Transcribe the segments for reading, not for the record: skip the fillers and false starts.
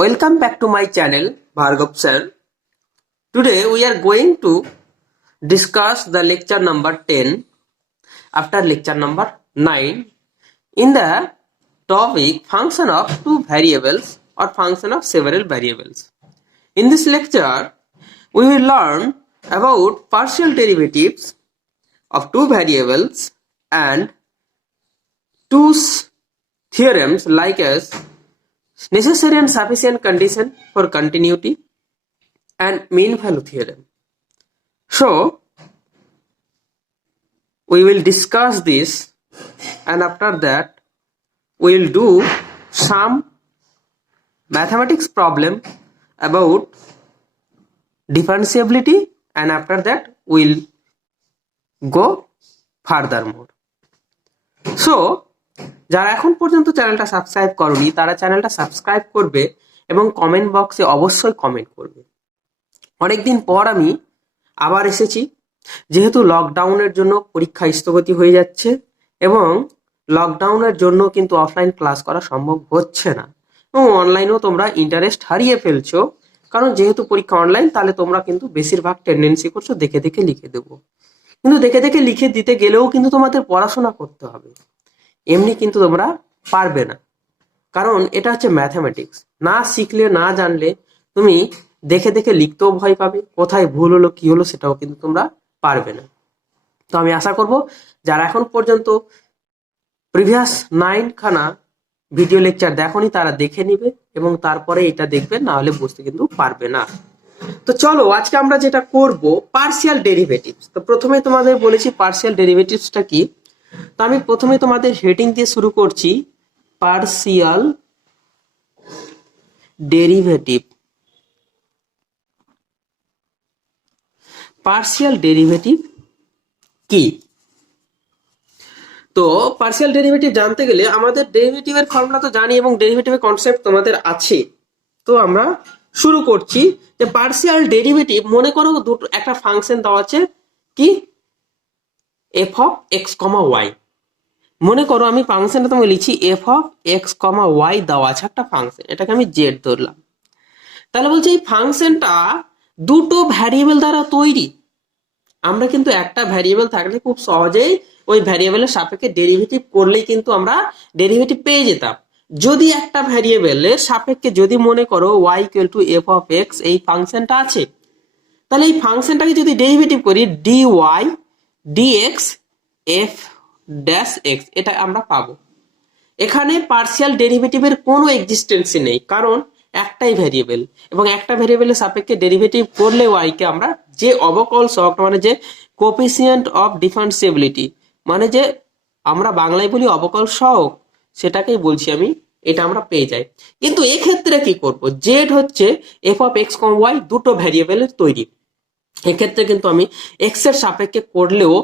Welcome back to my channel Bhargav sir. Today we are going to discuss the lecture number 10 after lecture number 9 in the topic function of two variables or function of several variables. In this lecture we will learn about partial derivatives of two variables and two theorems like as necessary and sufficient condition for continuity and mean value theorem. So we will discuss this, and after that we will do some mathematics problem about differentiability, and after that we will go furthermore. So যারা এখন পর্যন্ত চ্যানেলটা subscribe করনি তারা চ্যানেলটা subscribe করবে এবং comment বক্সে অবশ্যই কমেন্ট করবে। অনেকদিন পর আমি আবার এসেছি, যেহেতু লকডাউনের জন্য পরীক্ষা স্থগতি হয়ে যাচ্ছে এবং লকডাউনের জন্য কিন্তু অফলাইন ক্লাস করা সম্ভব হচ্ছে না এবং অনলাইনেও তোমরা ইন্টারেস্ট হারিয়ে ফেলছো, কারণ যেহেতু পরীক্ষা অনলাইন তাহলে তোমরা কিন্তু বেশিরভাগ টেন্ডেন্সি করছো দেখে দেখে লিখে দেবো, কিন্তু দেখে দেখে লিখে দিতে গেলেও কিন্তু তোমাদের পড়াশোনা করতে হবে, এমনি কিন্তু তোমরা পারবে না, কারণ এটা হচ্ছে ম্যাথমেটিক্স। না শিখলে না জানলে তুমি দেখে দেখে লিখতেও ভয় পাবে, কোথায় ভুল হলো কি হলো সেটাও কিন্তু তোমরা পারবে না। তো আমি আশা করব যারা এখন পর্যন্ত প্রিভিয়াস 9 খানা ভিডিও লেকচার দেখোনি তারা দেখে নিবে এবং তারপরে এটা দেখবে, না হলে বুঝতে কিন্তু পারবে না। তো চলো আজকে আমরা যেটা করব পার্শিয়াল ডেরিভেটিভস। তো প্রথমে তোমাদের বলেছি পার্শিয়াল ডেরিভেটিভসটা কি। তো আমি প্রথমে তোমাদের হেডিং দিয়ে শুরু করছি, পার্শিয়াল ডেরিভেটিভ। পার্শিয়াল ডেরিভেটিভ কি? তো পার্শিয়াল ডেরিভেটিভ জানতে গেলে আমাদের ডেরিভেটিভের ফর্মুলা তো জানি এবং ডেরিভেটিভের কনসেপ্ট তোমাদের আছে। তো আমরা শুরু করছি যে পার্শিয়াল ডেরিভেটিভ, মনে করো দুটো একটা ফাংশন দেওয়া আছে কি f of x comma y. মনে করো আমি ফাংশনটা তোমাকে লিখছি f of x comma y দেওয়া আছে একটা ফাংশন, এটাকে আমি জেড ধরলাম। তাহলে বলছি এই ফাংশনটা দুটো ভ্যারিয়েবল দ্বারা তৈরি। আমরা কিন্তু একটা ভ্যারিয়েবল থাকলে খুব সহজেই ওই ভ্যারিয়েবলের সাপেক্ষে ডেরিভেটিভ করলেই কিন্তু আমরা ডেরিভেটিভ পেয়ে যেতাম। যদি একটা ভ্যারিয়েবলের সাপেক্ষে যদি মনে করো y equal to f of x এই ফাংশনটা আছে, তাহলে এই ফাংশনটাকে যদি ডেরিভেটিভ করি d y d x f dash x, এটা আমরা পাবো। এখানে পার্শিয়াল ডেরিভেটিভের কোনো এক্সিস্টেন্সই নেই, কারণ একটাই ভ্যারিয়েবল এবং একটা ভ্যারিয়েবলের সাপেক্ষে ডেরিভেটিভ করলে ওয়াইকে আমরা যে অবকল সহগ, মানে যে কোএফিসিয়েন্ট অফ ডিফারেন্সিবিলিটি, মানে যে আমরা বাংলায় বলি অবকল সহগ, সেটাকেই বলছি আমি, এটা আমরা পেয়ে যাই। কিন্তু এক্ষেত্রে কি করব, জেড হচ্ছে F of x comma Y দুটো ভ্যারিয়েবলের তৈরি। এক্ষেত্রে কিন্তু আমি এক্স এর সাপেক্ষে করলেও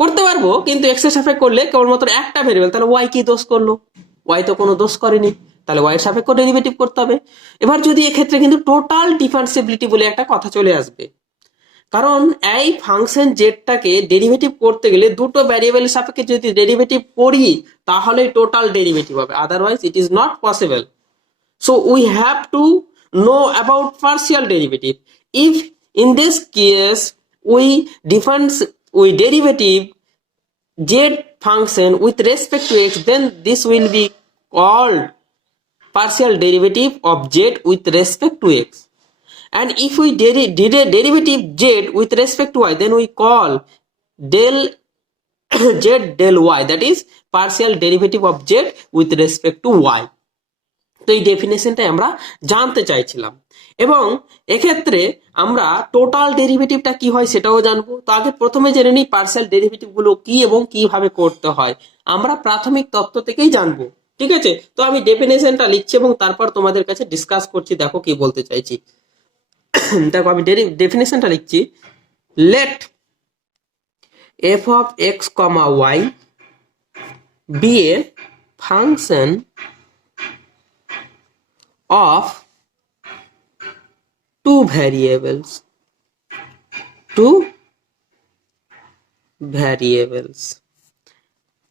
করতে পারবো, কিন্তু এক্স এর সাপেক্ষে করলে কেবলমাত্র একটা ভেরিয়েবল, তাহলে ওয়াই কি দোষ করলো? ওয়াই তো কোনো দোষ করেনি, তাহলে ওয়াই এর সাপেক্ষে ডেরিভেটিভ করতে হবে। এবার যদি এক্ষেত্রে কিন্তু টোটাল ডিফারেন্সিবিলিটি বলে একটা কথা চলে আসবে, কারণ এই ফাংশন জেডটাকে ডেরিভেটিভ করতে গেলে দুটো ভ্যারিয়েবলের সাপেক্ষে যদি ডেরিভেটিভ করি তাহলে টোটাল ডেরিভেটিভ হবে, otherwise it is not possible. So we have to know about partial derivative. If in this case we derivative z function with respect to x, then this will be called partial derivative of z with respect to x. And if we did a derivative z with respect to y, then we call del z del y, that is partial derivative of z with respect to y. তো এই ডেফিনেশনটাই আমরা জানতে চাইছিলাম এবং এক্ষেত্রে আমরা total ডেরিভেটিভটা কি হয় সেটাও জানবো। তো আগে প্রথমে জেনে নিই পার্শিয়াল ডেরিভেটিভ গুলো কি এবং কিভাবে করতে হয়, আমরা প্রাথমিক তত্ত্ব থেকেই জানবো, ঠিক আছে? তো আমি ডেফিনেশনটা লিখছি এবং তারপর তোমাদের কাছে ডিসকাস করছি, দেখো কি বলতে চাইছি। দেখো আমি ডেফিনেশনটা লিখছি, let f of x comma y be a function of two variables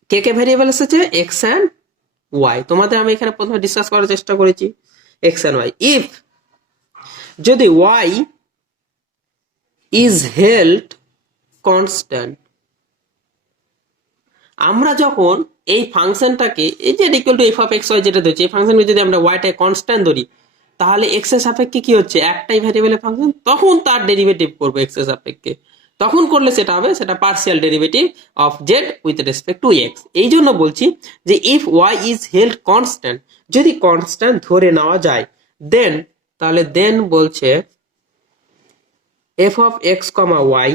কে কে ভ্যারিয়েবলস আছে? X and y. তোমাদের আমি এখানে প্রথমে ডিসকাস করার চেষ্টা করেছি এক্স অ্যান্ড ওয়াই। ইফ যদি ওয়াই ইজ হেল্ড কনস্ট্যান্ট, আমরা যখন এই ফাংশনটাকে এই যে equal to f of x y যেটা ধরছি, এই ফাংশনকে যদি আমরা ওয়াইটাকে কনস্ট্যান্ট ধরি, তাহলে এক্স এর সাপেক্ষে কি হচ্ছে, একটাই ভ্যারিয়েবলের ফাংশন, তখন তার ডেরিভেটিভ করবো এক্স এর সাপেক্ষে। তখন করলে সেটা হবে, সেটা partial derivative of z with respect to x. এই জন্য বলছি যে if y is held constant, যদি কনস্ট্যান্ট ধরে নেওয়া যায়, দেন তাহলে দেন বলছে F of x comma y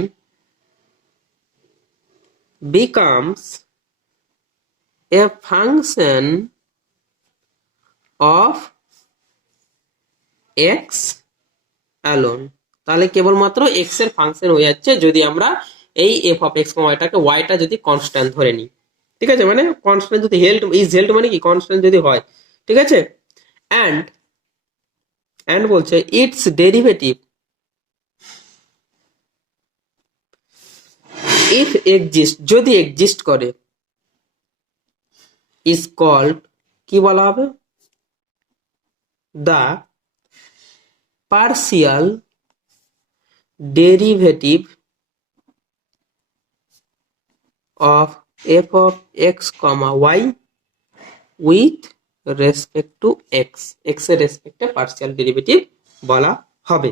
becomes a function of x alone। তাহলে কেবলমাত্র x এর ফাংশন হয়ে যাচ্ছে যদি আমরা এই f of x, yটাকে yটা যদি কনস্ট্যান্ট ধরে নিই। ঠিক আছে, মানে কনস্ট্যান্ট যদি হেল্ড ইজ হেল্ড মানে কি কনস্ট্যান্ট যদি হয়। ঠিক আছে, and বলছে ইটস ডেরিভেটিভ ইফ এক্সিস্ট, যদি এক্সিস্ট করে, is called, কি বলা হবে, the partial derivative of f of x comma y with respect to x, x এর রেসপেক্টে পার্সিয়াল ডেরিভেটিভ বলা হবে।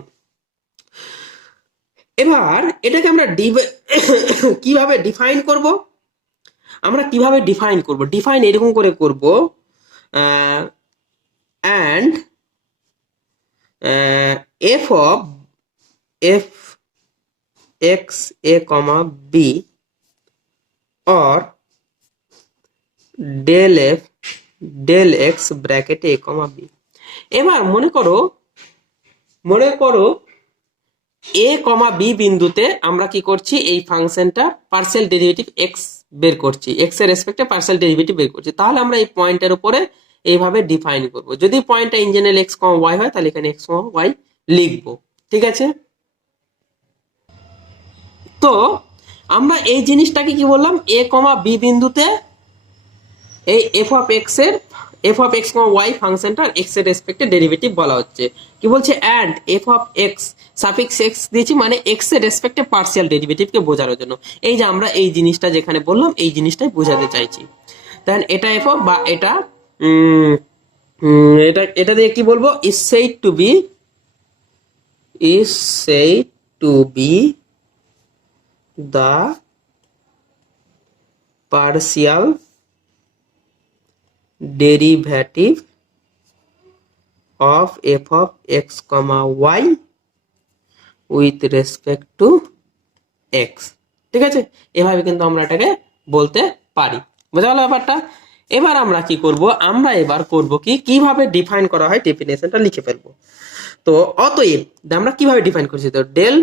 এবার এটাকে আমরা কিভাবে ডিফাইন করব, ডিফাইন এরকম করে করব, and f of f x a comma b or del f del x bracket a comma b। এবার মনে করো a কমা b বিন্দুতে আমরা কি করছি, এই ফাংশনটা পার্সিয়াল ডেরিভেটিভ x বের করছি, x এর রেসপেক্টে পার্সিয়াল ডেরিভেটিভ বের করছি। তাহলে আমরা এই পয়েন্টের উপরে এইভাবে ডিফাইন করব। যদি পয়েন্টটা in general x comma y হয়, তাহলে এখানে x কমা y লিখব। ঠিক আছে, তো আমরা এই জিনিসটাকে কি বললাম, a কমা b বিন্দুতে এই f অফ x এর f of x comma y ফাংশনটার x এর রেসপেক্টে ডেরিভেটিভ বলা হচ্ছে। কি বলছে, and f of x suffix x দিয়েছি, মানে x এর রেসপেক্টে পার্সিয়াল ডেরিভেটিভকে বোঝানোর জন্য। এই যে আমরা এই জিনিসটা যেখানে বললাম, এই জিনিসটাই বোঝাতে চাইছি। দেন এটা f অফ, বা এটা এটা দিয়ে কি বলবো, is said to be the partial derivative of f of x comma y with respect to x। ঠিক আছে, এভাবে কিন্তু আমরা এটাকে বলতে পারি। বোঝা গেল ব্যাপারটা? এবার আমরা কি করব, কিভাবে ডিফাইন করা হয়, ডেফিনেশনটা লিখে ফেলবো। তো অতএব আমরা কিভাবে ডিফাইন করছি, তো ডেল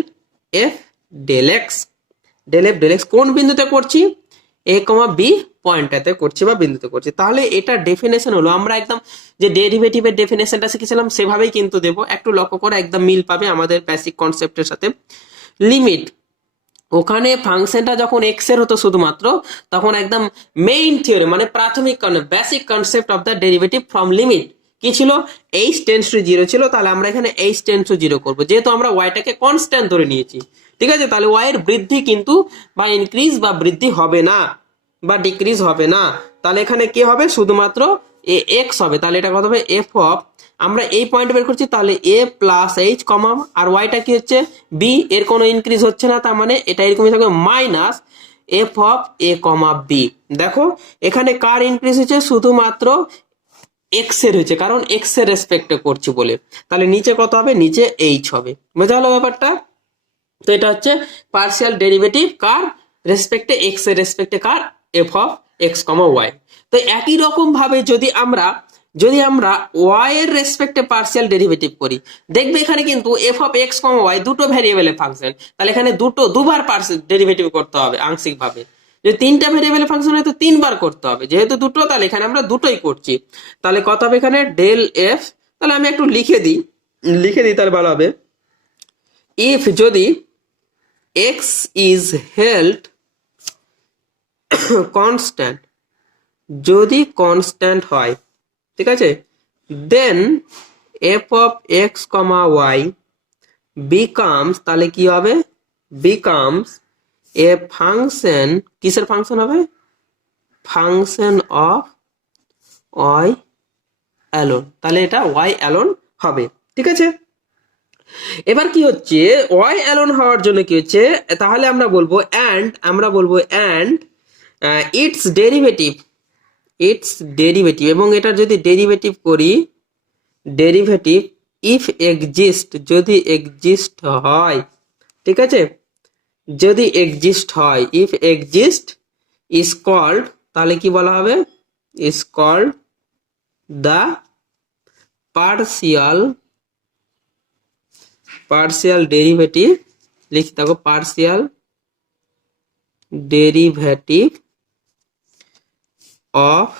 এফ ডেল এক্স কোন বিন্দুতে করছি, a কমা b পয়েন্টটাতে করছি বা বিন্দুতে করছি। তাহলে এটা ডেফিনেশন হলো, আমরা একদম যে ডেরিভেটিভের ডেফিনেশনটা শিখেছিলাম সেভাবেই কিন্তু দেব। একটু লক্ষ্য করে একদম মিল পাবে আমাদের বেসিক কনসেপ্টের সাথে। লিমিট, ওখানে ফাংশনটা যখন এক্স এর হতো শুধুমাত্র, তখন একদম মেইন থিওরি মানে প্রাথমিক basic concept of the derivative from limit কি ছিল, h টেন্ডস টু 0 ছিল। তাহলে আমরা এখানে h টেন্ডস টু 0 করবো, যেহেতু আমরা ওয়াইটাকে কনস্ট্যান্ট ধরে নিয়েছি। ঠিক আছে, তাহলে ওয়াই এর বৃদ্ধি কিন্তু বা ইনক্রিজ বা বৃদ্ধি হবে না বা ডিক্রিজ হবে না। তাহলে এখানে কি হবে, শুধুমাত্র এক্স হবে। তাহলে এটা কত হবে, এফ অফ, আমরা এই পয়েন্ট বের করছি, তাহলে এ প্লাস এইচ কমা, আর ওয়াইটা কি হচ্ছে বি, এর কোনো ইনক্রিজ হচ্ছে না, তার মানে এটা এরকমই থাকবে minus F of A comma B. দেখো এখানে কার ইনক্রিজ হচ্ছে, শুধুমাত্র এক্স এর হয়েছে, কারণ এক্স এর রেসপেক্টে করছি বলে। তাহলে নিচে কত হবে, নিচে এইচ হবে। বোঝা গেল ব্যাপারটা? তো এটা হচ্ছে পার্সিয়াল ডেরিভেটিভ কার রেসপেক্টে, এক্স এর রেসপেক্টে কার, f of x comma y. তো একই রকম ভাবে যদি আমরা ওয়াই এর রেসপেক্টে পার্সিয়াল ডেরিভেটিভ করি, দেখবে এখানে কিন্তু f of x comma y দুটো ভ্যারিয়েবলের ফাংশন, তাহলে এখানে দুবার পার্সিয়াল ডেরিভেটিভ করতে হবে আংশিক ভাবে। যদি তিনটা ভ্যারিয়েবলের ফাংশন হয় তো তিনবার করতে হবে, যেহেতু দুটো তাহলে এখানে আমরা দুটোই করছি। তাহলে কত হবে এখানে, ডেল এফ, তাহলে আমি একটু লিখে দিই তাহলে ভালো হবে। ইফ যদি x is held constant, যদি কনস্ট্যান্ট হয়, ঠিক আছে, then f of x comma y becomes, তাহলে কি হবে, বিকামস এ ফাংশন, কিসের ফাংশন হবে, ফাংশন অফ ওয়াই অ্যালোন, তাহলে এটা ওয়াই অ্যালোন হবে। ঠিক আছে, এবার কি হচ্ছে, ওয়াই অ্যালোন হওয়ার জন্য কি হচ্ছে, তাহলে আমরা বলবো and it's derivative, it's derivative, এবং এটার যদি ডেরিভেটিভ করি, ডেরিভেটিভ ইফ এক্সিস্ট, যদি এক্সিস্ট হয়, ঠিক আছে, যদি এক্সিস্ট হয়, ইফ এক্সিস্ট ইজ কল্ড, তাহলে কি বলা হবে, is called the partial derivative, লিখতে থাকো partial derivative of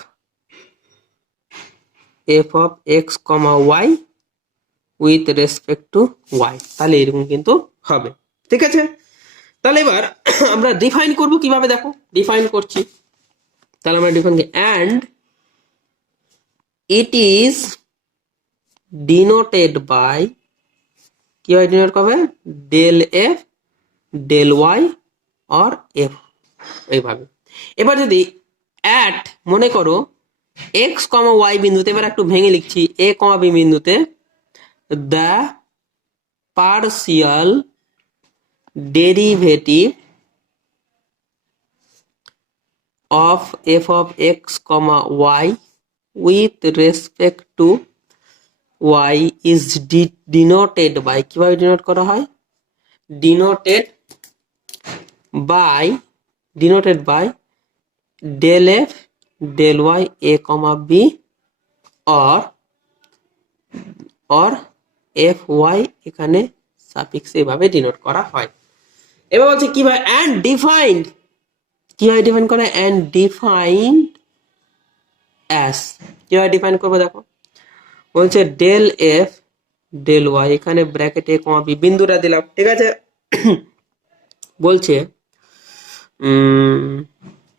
F of x comma y with respect to y, তাহলে এরকম কিন্তু হবে। ঠিক আছে, তাহলে এবার আমরা ডিফাইন করব কিভাবে, দেখো ডিফাইন করছি, তাহলে আমরা define and it is denoted by, কি হয় ডিনোট করবে, del f del y or f, এইভাবে। এবার যদি অ্যাট, মনে করো এক্স কমা ওয়াই বিন্দুতে, এবার একটু ভেঙে লিখছি, এ কমা বি বিন্দুতে the partial derivative of F of x comma y with respect to y is denoted by, কিভাবে ডিনোট করা হয়, denoted by del f del y A comma b or f y, এখানে suffix এভাবে denote করা হয়। এবার বলছে কিভাবে, অ্যান্ড ডিফাইন্ড, কিভাবে ডিফাইন করে, অ্যান্ড ডিফাইন্ড অ্যাস, কিভাবে ডিফাইন করবো দেখো, বলছে ডেল এফ ডেল ওয়াই, এখানে ব্র্যাকেট এ কমা বি বিন্দুটা দিলাম। ঠিক আছে, বলছে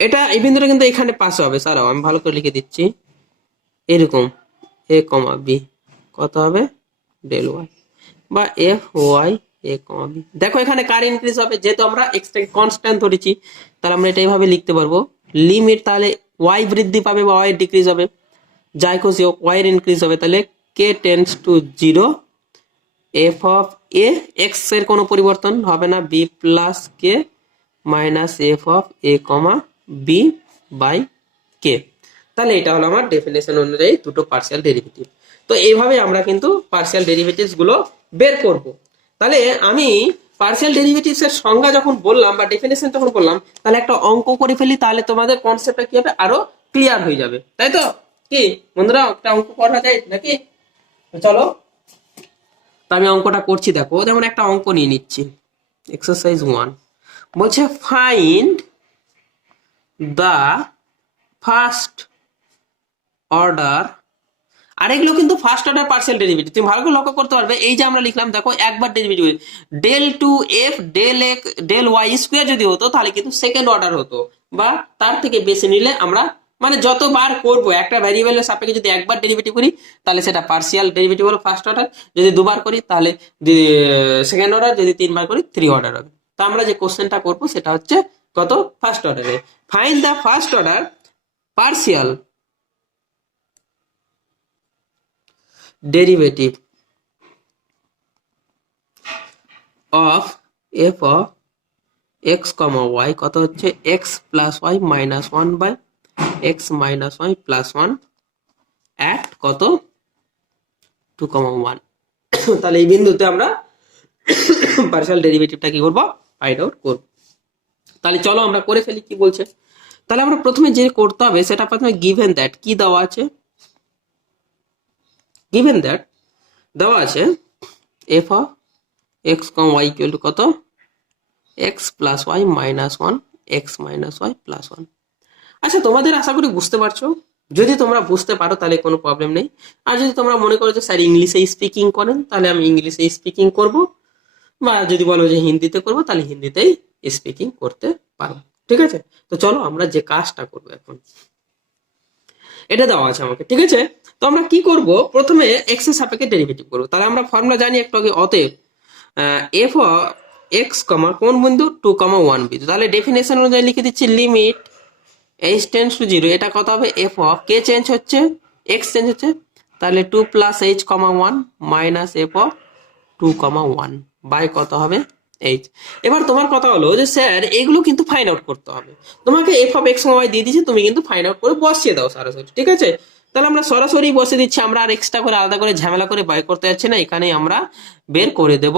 এটা এই বিন্দুটা কিন্তু এখানে পাস হবে, সারাও আমি ভালো করে লিখে দিচ্ছি, এরকম এ কমা বি কত হবে, ডেল ওয়াই বা F Y A comma B. দেখো এখানে কার ইনক্রিজ হবে, যেহেতু আমরা এক্স কনস্ট্যান্ট ধরেছি, তাহলে আমরা এটা এইভাবে লিখতে পারবো, লিমিট, তাহলে ওয়াই বৃদ্ধি পাবে বা ওয়াই ডিক্রিজ হবে, যাই খুশি হোক ওয়াই এর ইনক্রিজ হবে, তাহলে k tends to 0, F of a x এর কোনো পরিবর্তন হবে না, b plus K minus F of A comma b by k. তাহলে এটা হলো আমার ডেফিনেশন অনুযায়ী দুটো পার্শিয়াল ডেরিভেটিভ। তো এইভাবে আমরা কিন্তু পার্শিয়াল ডেরিভেটিভস গুলো বের করব। তাহলে আমি পার্শিয়াল ডেরিভেটিভস এর সংজ্ঞা যখন বললাম বা ডেফিনেশন যখন বললাম, তাহলে একটা অঙ্ক করে ফেলি, তাহলে তোমাদের কনসেপ্টটা কি হবে, আরো ক্লিয়ার হয়ে যাবে, তাই তো? কি বন্ধুরা, একটা অঙ্ক করা যায় নাকি? চলো, তো আমি অঙ্কটা করছি, দেখো যেমন একটা অঙ্ক নিয়ে নিচ্ছি, এক্সারসাইজ 1, বলছে ফাইন্ড দ্য ফার্স্ট অর্ডার, আর এগুলো কিন্তু ফার্স্ট অর্ডার পার্শিয়াল ডেরিভেটিভ, তুমি ভালো করে লক্ষ্য করতে পারবে, এই যে আমরা লিখলাম দেখো একবার derivative, del two f del x del y square যদি হতো তাহলে কিন্তু সেকেন্ড অর্ডার হতো, বা তার থেকে বেশি নিলে আমরা মানে যতবার করব একটা ভ্যারিয়েবলের সাপেক্ষে যদি একবার ডেরিভেটিভ করি তাহলে সেটা পার্শিয়াল ডেরিভেটিভ হলো ফার্স্ট অর্ডার, যদি দুবার করি তাহলে সেকেন্ড অর্ডার, যদি তিনবার করি থ্রি অর্ডার হবে। তো আমরা যে কোশ্চেনটা করবো সেটা হচ্ছে কত, ফার্স্ট অর্ডারে, find the first order partial derivative of F of x comma y, কত হচ্ছে x plus y minus 1 by x minus y plus 1 at কত 2,1। তাহলে এই বিন্দুতে আমরা পার্শিয়াল ডেরিভেটিভটা কি করব, ফাইন্ড আউট করব। তাহলে চলো আমরা করে ফেলি, কি বলছে। তাহলে আমরা প্রথমে যে করতে হবে সেটা প্রথমে গিভেন দ্যাট, কি দেওয়া আছে, গিভেন দ্যাট দেওয়া আছে f of x comma y equal to কত, x plus y minus 1 x minus y plus 1। আচ্ছা, তোমাদের আশা করি বুঝতে পারছো, যদি তোমরা বুঝতে পারো তাহলে কোনো প্রবলেম নেই, আর যদি তোমরা মনে করো যে স্যার ইংলিশে স্পিকিং করেন তাহলে আমি ইংলিশে স্পিকিং করব, বা যদি বলো যে হিন্দিতে করবো তাহলে হিন্দিতেই স্পিকিং করতে পারো। ঠিক আছে, তো চলো আমরা যে কাজটা করবো এখন, এটা দেওয়া আছে আমাকে, ঠিক আছে। তো আমরা কি করব, প্রথমে এক্স এর সাপেক্ষে ডেরিভেটিভ করব। তাহলে আমরা ফর্মুলা জানি একটু আগে, অতএব এফ এক্স কমা কোন বিন্দু 2,1 বিন্দু। তাহলে ডেফিনেশন অনুযায়ী লিখে দিচ্ছি limit h tends to zero, এটা কত হবে, এফ অফ কে চেঞ্জ হচ্ছে, এক্স চেঞ্জ হচ্ছে, তাহলে 2 plus H comma 1 minus F of 2,1 by কত হবে, এইচ। এবার তোমার কথা হলো যে স্যার এগুলো কিন্তু ফাইন্ড আউট করতে হবে, তোমাকে এফ অফ এক্স ওয়াই দিয়ে দিয়েছে, তুমি কিন্তু ফাইন্ড আউট করে বসিয়ে দাও সরাসরি, ঠিক আছে। তাহলে আমরা সরাসরি বসিয়ে দিচ্ছি, আমরা আর এক্সট্রা করে আলাদা করে ঝামেলা করে বাই করতে যাচ্ছি না, এখানেই আমরা বের করে দেব।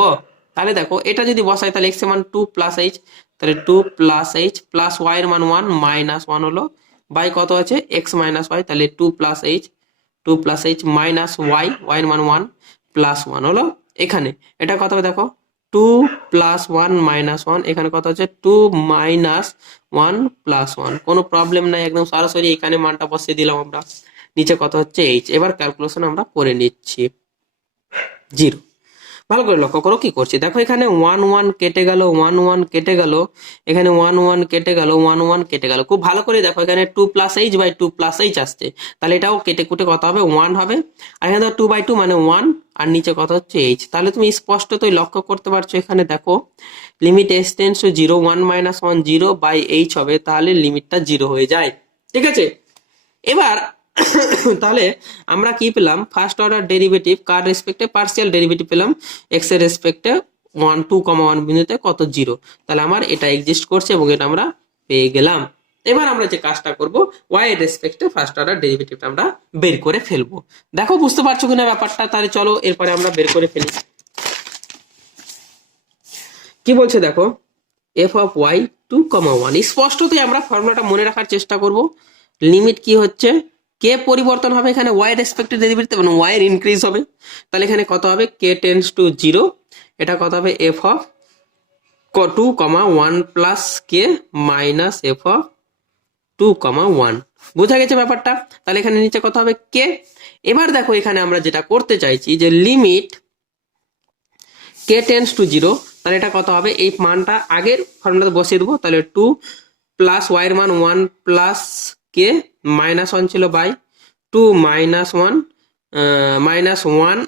তাহলে দেখো এটা যদি বসাই তাহলে এক্স এর মান 2 প্লাস এইচ, তাহলে 2 প্লাস এইচ প্লাস ওয়াই এর মান 1 মাইনাস 1 হলো, বাই কত আছে এক্স মাইনাস ওয়াই, তাহলে 2 plus h, 2 plus h minus y, y এর মান 1 প্লাস 1 হলো। এখানে এটা কত হবে দেখো, 2 প্লাস 1 মাইনাস 1, এখানে কত হচ্ছে 2 মাইনাস 1 প্লাস 1, কোনো প্রবলেম নাই, একদম সরাসরি এখানে মানটা বসিয়ে দিলাম আমরা। নিচে কত হচ্ছে এইচ, এবার ক্যালকুলেশন আমরা করে নিচ্ছি। 0, ভালো করে লক্ষ্য করো কি করছি, দেখো এখানে 1 1 কেটে গেল, 1 1 কেটে গেল, এখানে 1 1 কেটে গেল, 1 1 কেটে গেল, খুব ভালো করে দেখো এখানে 2 plus h by 2 plus h আসছে, তাহলে এটাও কেটে কুটে কত হবে 1 হবে, আর এখানে 2 বাই 2 মানে 1, আর নিচে কত হচ্ছে এইচ। তাহলে তুমি স্পষ্টতই লক্ষ্য করতে পারছো এখানে দেখো limit s tends to 0 1 minus 1 0 by h হবে, তাহলে লিমিটটা 0 হয়ে যায়, ঠিক আছে। এবার তাহলে আমরা কি পেলাম, ফার্স্ট অর্ডার ডেরিভেটিভ কার রেসপেক্টে, পার্সিয়াল ডেরিভেটিভ পেলাম এক্স এর রেসপেক্টে 1 2,1 বিন্দুতে কত 0, তাহলে আমার এটা এক্সিস্ট করছে এবং এটা আমরা পেয়ে গেলাম। এবার আমরা যে কাজটা করব, ওয়াই এর রেসপেক্টে ফার্স্ট অর্ডার ডেরিভেটিভটা আমরা বের করে ফেলবো। দেখো বুঝতে পারছো কিনা ব্যাপারটা, তাহলে চলো এরপরে আমরা বের করে ফেলি। কি বলছে দেখো, এফ অফ ওয়াই 2,1, স্পষ্টতই আমরা ফর্মুলাটা মনে রাখার চেষ্টা করব। লিমিট কি হচ্ছে, কে পরিবর্তন হবে এখানে ওয়াই রেসপেক্টিভ ডেরিভেটিভ এবং ওয়াই এর ইনক্রিজ হবে, তাহলে এখানে কত হবে কে টেন্স টু 0, এটা কত হবে F of 2,1 plus K minus F of 2,1, বোঝা গেছে ব্যাপারটা। তাহলে এখানে নিচে কত হবে কে। এবার দেখো এখানে আমরা যেটা করতে চাইছি যে লিমিট কে টেন্স টু 0, তাহলে এটা কত হবে, এই মানটা আগের ফর্মুলাতে বসিয়ে দেবো, তাহলে 2 প্লাস ওয়াই এর মান 1 প্লাস কে মাইনাস 1 ছিল বাই 2 মাইনাস 1 মাইনাস 1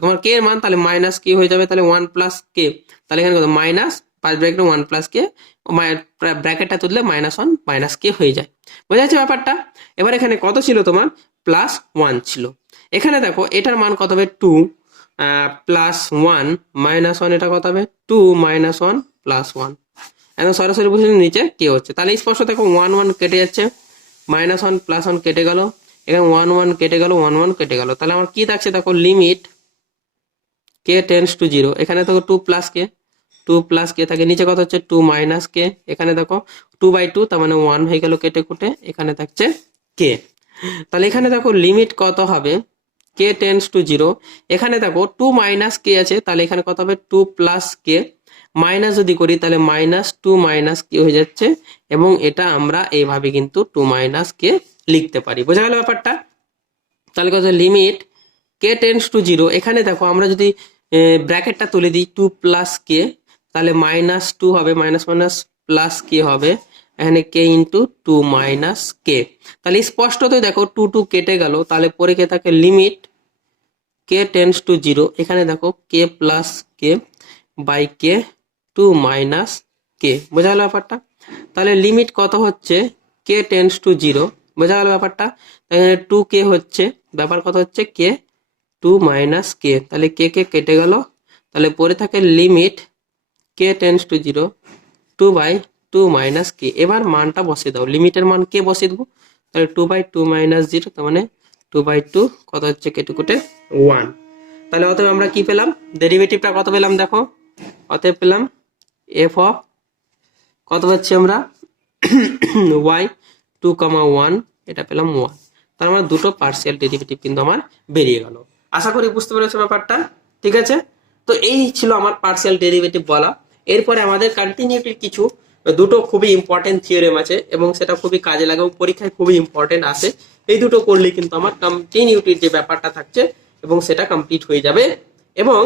তোমার কে এর মান তাহলে মাইনাস কি হয়ে যাবে, তাহলে 1 প্লাস কে, তাহলে এখানে কত মাইনাস 5 ব্র্যাকেটে 1 প্লাস কে, ব্র্যাকেটটা তুললে মাইনাস 1 মাইনাস কে হয়ে যায়, বোঝা যাচ্ছে ব্যাপারটা। এবার এখানে কত ছিল তোমার প্লাস 1 ছিল, এখানে দেখো এটার মান কত হবে 2 প্লাস 1 মাইনাস 1, এটা কত হবে 2 মাইনাস 1 প্লাস 1, এখন সরাসরি বুঝে নিচে কে হচ্ছে, তাহলে স্পষ্ট দেখো 1 1 কেটে যাচ্ছে, মাইনাস 1 প্লাস 1 কেটে গেল, এখানে 1 1 কেটে গেল, 1 1 কেটে গেল, তাহলে আমার কি থাকছে দেখো লিমিট কে টেন্স টু 0, এখানে দেখো 2 প্লাস কে থাকে, নিচে কত হচ্ছে 2 মাইনাস কে, এখানে দেখো 2 বাই 2 তার মানে 1 হয়ে গেল কেটে কুটে, এখানে থাকছে কে। তাহলে এখানে দেখো লিমিট কত হবে কে টেন্স টু 0, এখানে দেখো 2 মাইনাস কে আছে, তাহলে এখানে কত হবে 2 প্লাস কে, মাইনাস যদি করি তাহলে মাইনাস 2 মাইনাস কে হয়ে যাচ্ছে, এবং এটা আমরা এইভাবে কিন্তু 2 মাইনাস কে লিখতে পারি, বোঝা গেল ব্যাপারটা। তাহলে কত লিমিট কে টেন্স টু 0, এখানে দেখো আমরা যদি ব্র্যাকেটটা তুলে দিই 2 প্লাস কে, তাহলে মাইনাস 2 হবে, মাইনাস মাইনাস প্লাস কে হবে, এখানে কে ইন্টু 2 মাইনাস কে, তাহলে স্পষ্টতই দেখো 2 2 কেটে গেল, তাহলে পরে কে থাকে লিমিট কে টেন্স টু 0, এখানে দেখো k plus k by k 2 minus k, বোঝা গেল ব্যাপারটা। তাহলে লিমিট কত হচ্ছে কে টেন্স টু 0, বোঝা গেল ব্যাপারটা, এখানে 2 কে হচ্ছে, ব্যাপার কত হচ্ছে কে 2 মাইনাস কে, তাহলে কে কে কেটে গেল, তাহলে পরে থাকে limit k tends to 0 2 by 2 minus k, এবার মানটা বসিয়ে দাও, লিমিটের মান কে বসিয়ে দেবো, তাহলে 2 বাই 2 মাইনাস 0, তার মানে 2 বাই 2 কত হচ্ছে কেটে কুটে 1, তাহলে অতএব আমরা কি পেলাম, ডেরিভেটিভটা কত পেলাম দেখো, অতএব পেলাম এফ অফ কত পাচ্ছি আমরা ওয়াই 2,1, এটা পেলাম 1, তার মানে দুটো পার্সিয়াল ডেরিভেটিভ কিন্তু আমার বেরিয়ে গেল। আশা করি বুঝতে পেরেছো ব্যাপারটা, ঠিক আছে। তো এই ছিল আমার পার্সিয়াল ডেরিভেটিভ বলা। এরপরে আমাদের কন্টিনিউটির কিছু দুটো খুবই ইম্পর্টেন্ট থিওরেম আছে এবং সেটা খুবই কাজে লাগে এবং পরীক্ষায় খুবই ইম্পর্টেন্ট আসে, এই দুটো করলে কিন্তু আমার কন্টিনিউটির যে ব্যাপারটা থাকছে এবং সেটা কমপ্লিট হয়ে যাবে। এবং